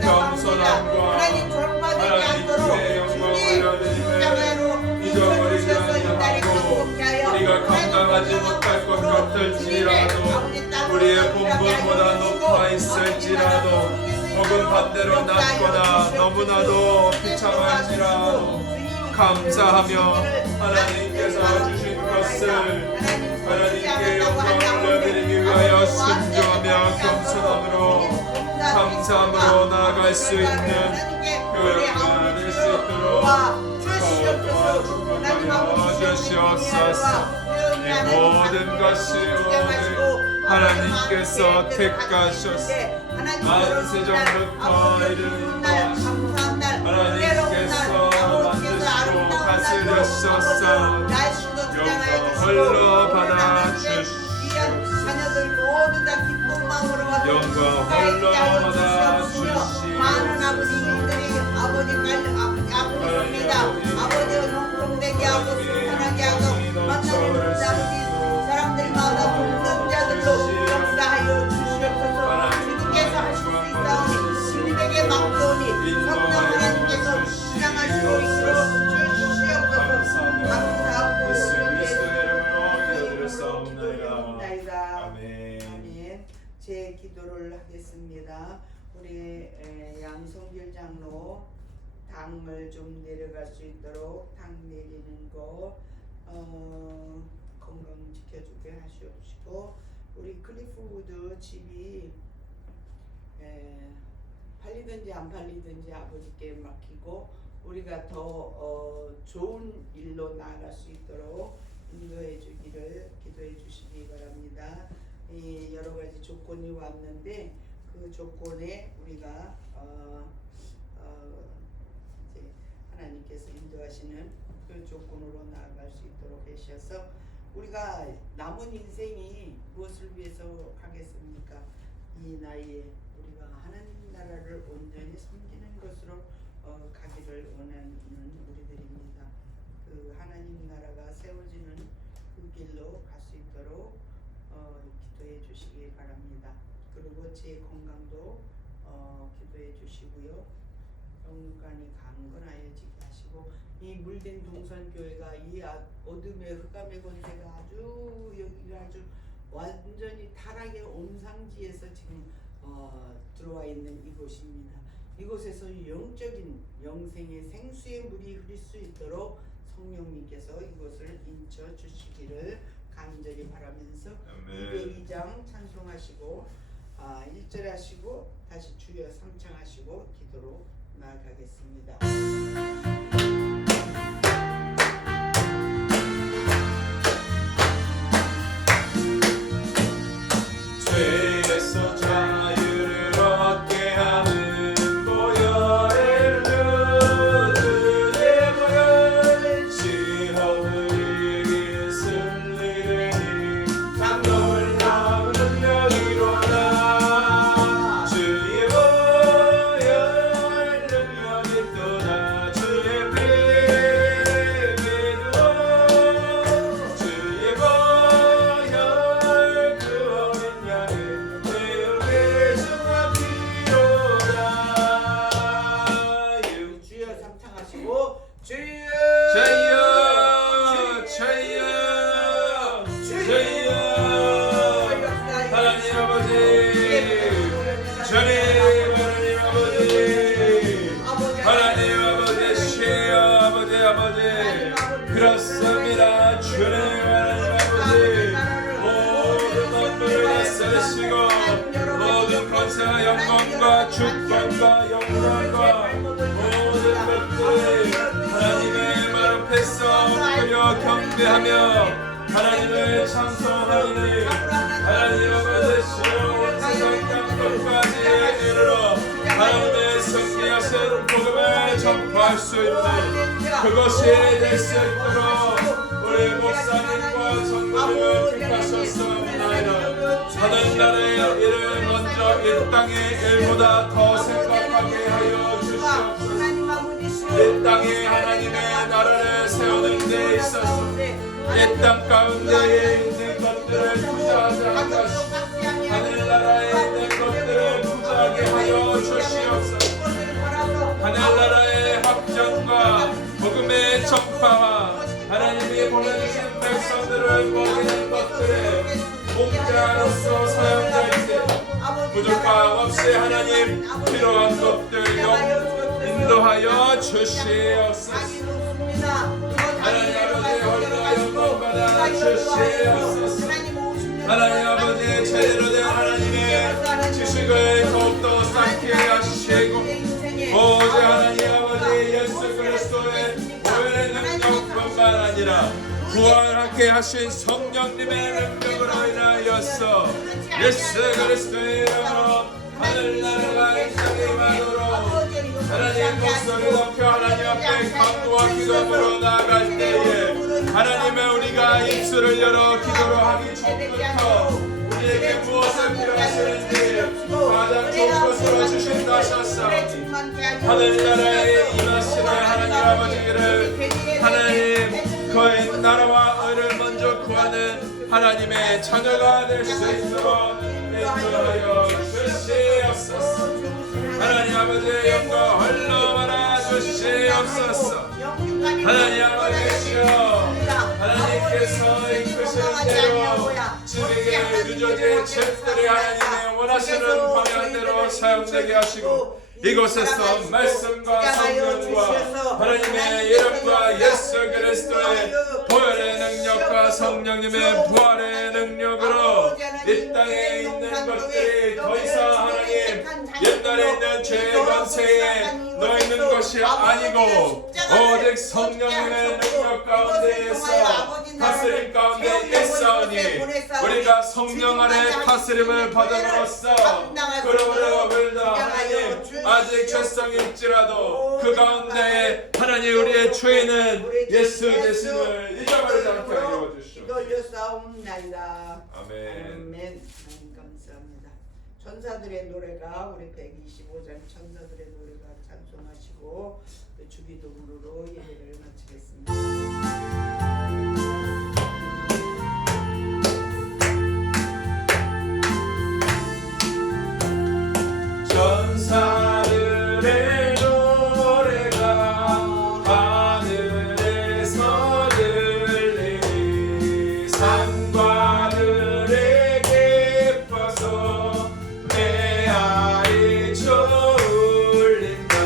겸손함과 하나님께 영광을 올려드리며 잊어버리지 아니하고 우리가 감당하지 못할 것 같을지라도 우리의 본분보다 높아 있을지라도 혹은 반대로 낮거나 너무나도 비참할지라도 감사하며 하나님께서 주신 것을 하나님께 영광을 올려드리기 위하여 순종하며 겸손함으로 감사함으로 나아갈 수 있는 교회가 될 수 있도록 도와 주시옵소서. 이 모든 것이 하나님께서 택하셨소. 만세전부터 이르는 하나님께서 만드시고 다스렸소서. 영광 홀로 받아 주시옵소서. 영광 홀로 받아 주시옵소서. 많은 아버지들이 아버지입니다. 아버지가 농동되게 하고 순탄하게 하고 만나는 사람들마다 돕는 자들로 역사하여 주시옵소서. 주님께서 하실 수 있사오니 주님에게 맡겨오니 성령 하나님께서 주장하시고 이끌어 주시옵소서. 감사하고 기도드렸사옵나이다. 아멘. 제 기도를 하겠습니다. 우리 양성길 장로 당을 좀 내려갈 수 있도록 당 내리는 거 건강 지켜주게 하시옵시고, 우리 클리프우드 집이 팔리든지 안 팔리든지 아버지께 맡기고 우리가 더 좋은 일로 나아갈 수 있도록 인도해 주기를 기도해 주시기 바랍니다. 이 여러 가지 조건이 왔는데 그 조건에 우리가 이제 하나님께서 인도하시는 그 조건으로 나아갈 수 있도록 하셔서 우리가 남은 인생이 무엇을 위해서 가겠습니까? 이 나이에 우리가 하나님 나라를 온전히 섬기는 것으로 가기를 원하는 우리들입니다. 그 하나님 나라가 세워지는 그 길로 갈 수 있도록 기도해 주시기 바랍니다. 그리고 제 건강도 기도해 주시고요. 영육간이 강건하여지게 하시고, 이 물된 동산교회가 이 어둠의 흑암의 권세가 아주 여기가 아주 완전히 타락의 온상지에서 지금 들어와 있는 이곳입니다. 이곳에서 영적인 영생의 생수의 물이 흐를 수 있도록 성령님께서 이곳을 인쳐 주시기를 간절히 바라면서 202장 찬송하시고 1절 하시고 다시 주여 3창 하시고 기도로 나아가겠습니다. 죄에서 자유를 얻게 하는 보혈의 그들의 보혈 시험을 이길 승리되니 참 놀라운 능력이로다. 주의 보혈 능력이 또다. 주의 피 믿어 주의 보혈 그 어린 양의 죄를 배송한 피로다. 주여 3창 하시고 주여 주여 주여 주여 하나님 아버지 주님 하나님 아버지 하나님 아버지 주여 아버지 그렇습니다. 주님 하나님 아버지 모든 만물을 다스리시고 모든 권세와 영광과 주권과 영광과 모든 것들을 하나님의 말 앞에서 엎드려 경배하며 하나님을 찬송하니 하나님 아버지 주여 온 세상 땅 끝까지 이르러 하나님의 성취하신 복음을 전파할 수 있는 그것이 될 수 있도록 우리 목사님과 성도님을 택하셨사옵나이다. 이 땅의 일보다 더 생각하게 하여 주시옵소서. 하나님 아버지 이 땅에 하나님의 나라를 세우는 데 있어서 이 땅 가운데에 있는 것들을 투자하지 않으시고 하늘나라에 있는 것들을 투자하게 하여 주시옵소서. 하늘나라의 확장과 복음의 전파와 하나님이 보내주신 백성들을 먹이는 것들에 목자로서 사용될 때 부족함 없이 하나님 필요한 것들 인도하여 주시옵소서. 하나님 아버지 홀로 영광받아 주시옵소서. 하나님 아버지 제대로 된 하나님의 지식을 더욱더 쌓게 하시고 오직 하나님 아버지 예수 그리스도의 보혈의 능력뿐만 아니라 부활하게 하신 성령님의 능력으로 인하여서 예수 그리스도의 이름으로 하늘나라가 이 땅에 임하도록 하나님 목소리 높여 하나님 앞에 간구와 기도함으로 나아갈 때에 하나님의 우리가 입술을 열어 기도로 하기 전부터 우리에게 무엇을 필요하시는지 가장 좋은 것으로 주신다 하셨사오니 하늘나라에 임하시는 하나님 아버지를 하나님 그의 나라와 의를 먼저 구하는 하나님의 자녀가 될 수 있도록 인도하여 주시옵소서. 하나님 아버지의 영광 홀로 말아 주시옵소서. 하나님 아버지시여 하나님께서 이끄시는 대로 지식의 유저의 책들이 하나님의 원하시는 방향대로 사용되게 하시고 이곳에서 말씀과 성령과 하나님의 이름과 예수 그리스도의 보혈의 능력과 성령님의 부활의 능력으로 이 땅에 있는 것들이 더 이상 하나님 옛날에 있는 죄의 권세에 너 있는 것이 아니고 오직 성령님의 능력 가운데에서 다스림 가운데 있사오니 우리가 성령 아래 다스림을 받음으로써 그러므로 우리도 하나님 아직 죄성일지라도 그 가운데 하나님 우리의 죄는 예수 되심을 잊어버리지 않게 하여 주시옵소서. 돌려싸움나이다. 아멘. 아멘. 하나님 감사합니다. 천사들의 노래가 우리 125장 천사들의 노래가 찬송하시고 주기도문으로 예배를 마치겠습니다. 천사들의 노래가 하늘에서 들리니 산과 들에 기뻐서 내 아이 울린다.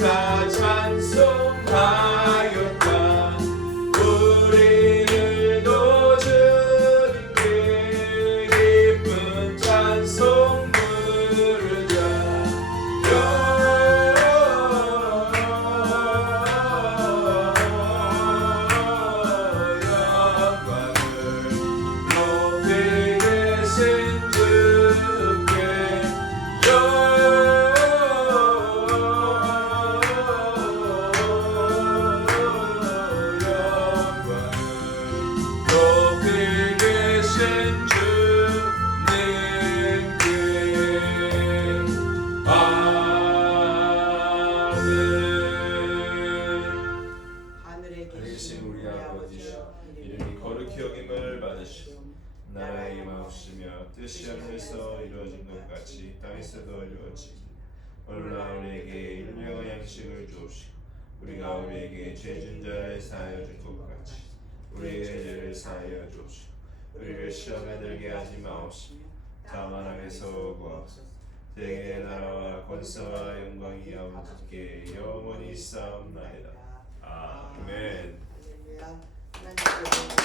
감사 찬송하였다. 우리들도 주님께 기쁜 찬송 부르자. 하늘에 계신 우리 아버지여, 이름이 거룩히 여김을 받으시고 나라의 임하옵시며 뜻이 하늘에서 이루어진 것 같이 땅에서도 이루어지기. 오늘날 우리에게 일용할 양식을 주옵시고 우리가 우리에게 죄진 자를 사하여 준 것 같이 우리의 죄를 사하여 주옵시고 우리를 시험에 들게 하지 마옵시며 다만 악에서 구하옵소서. 대개의 나라와 권세와 영광이 아버지께 영원히 싸움나이다. 아멘. 할렐루야. 하나님께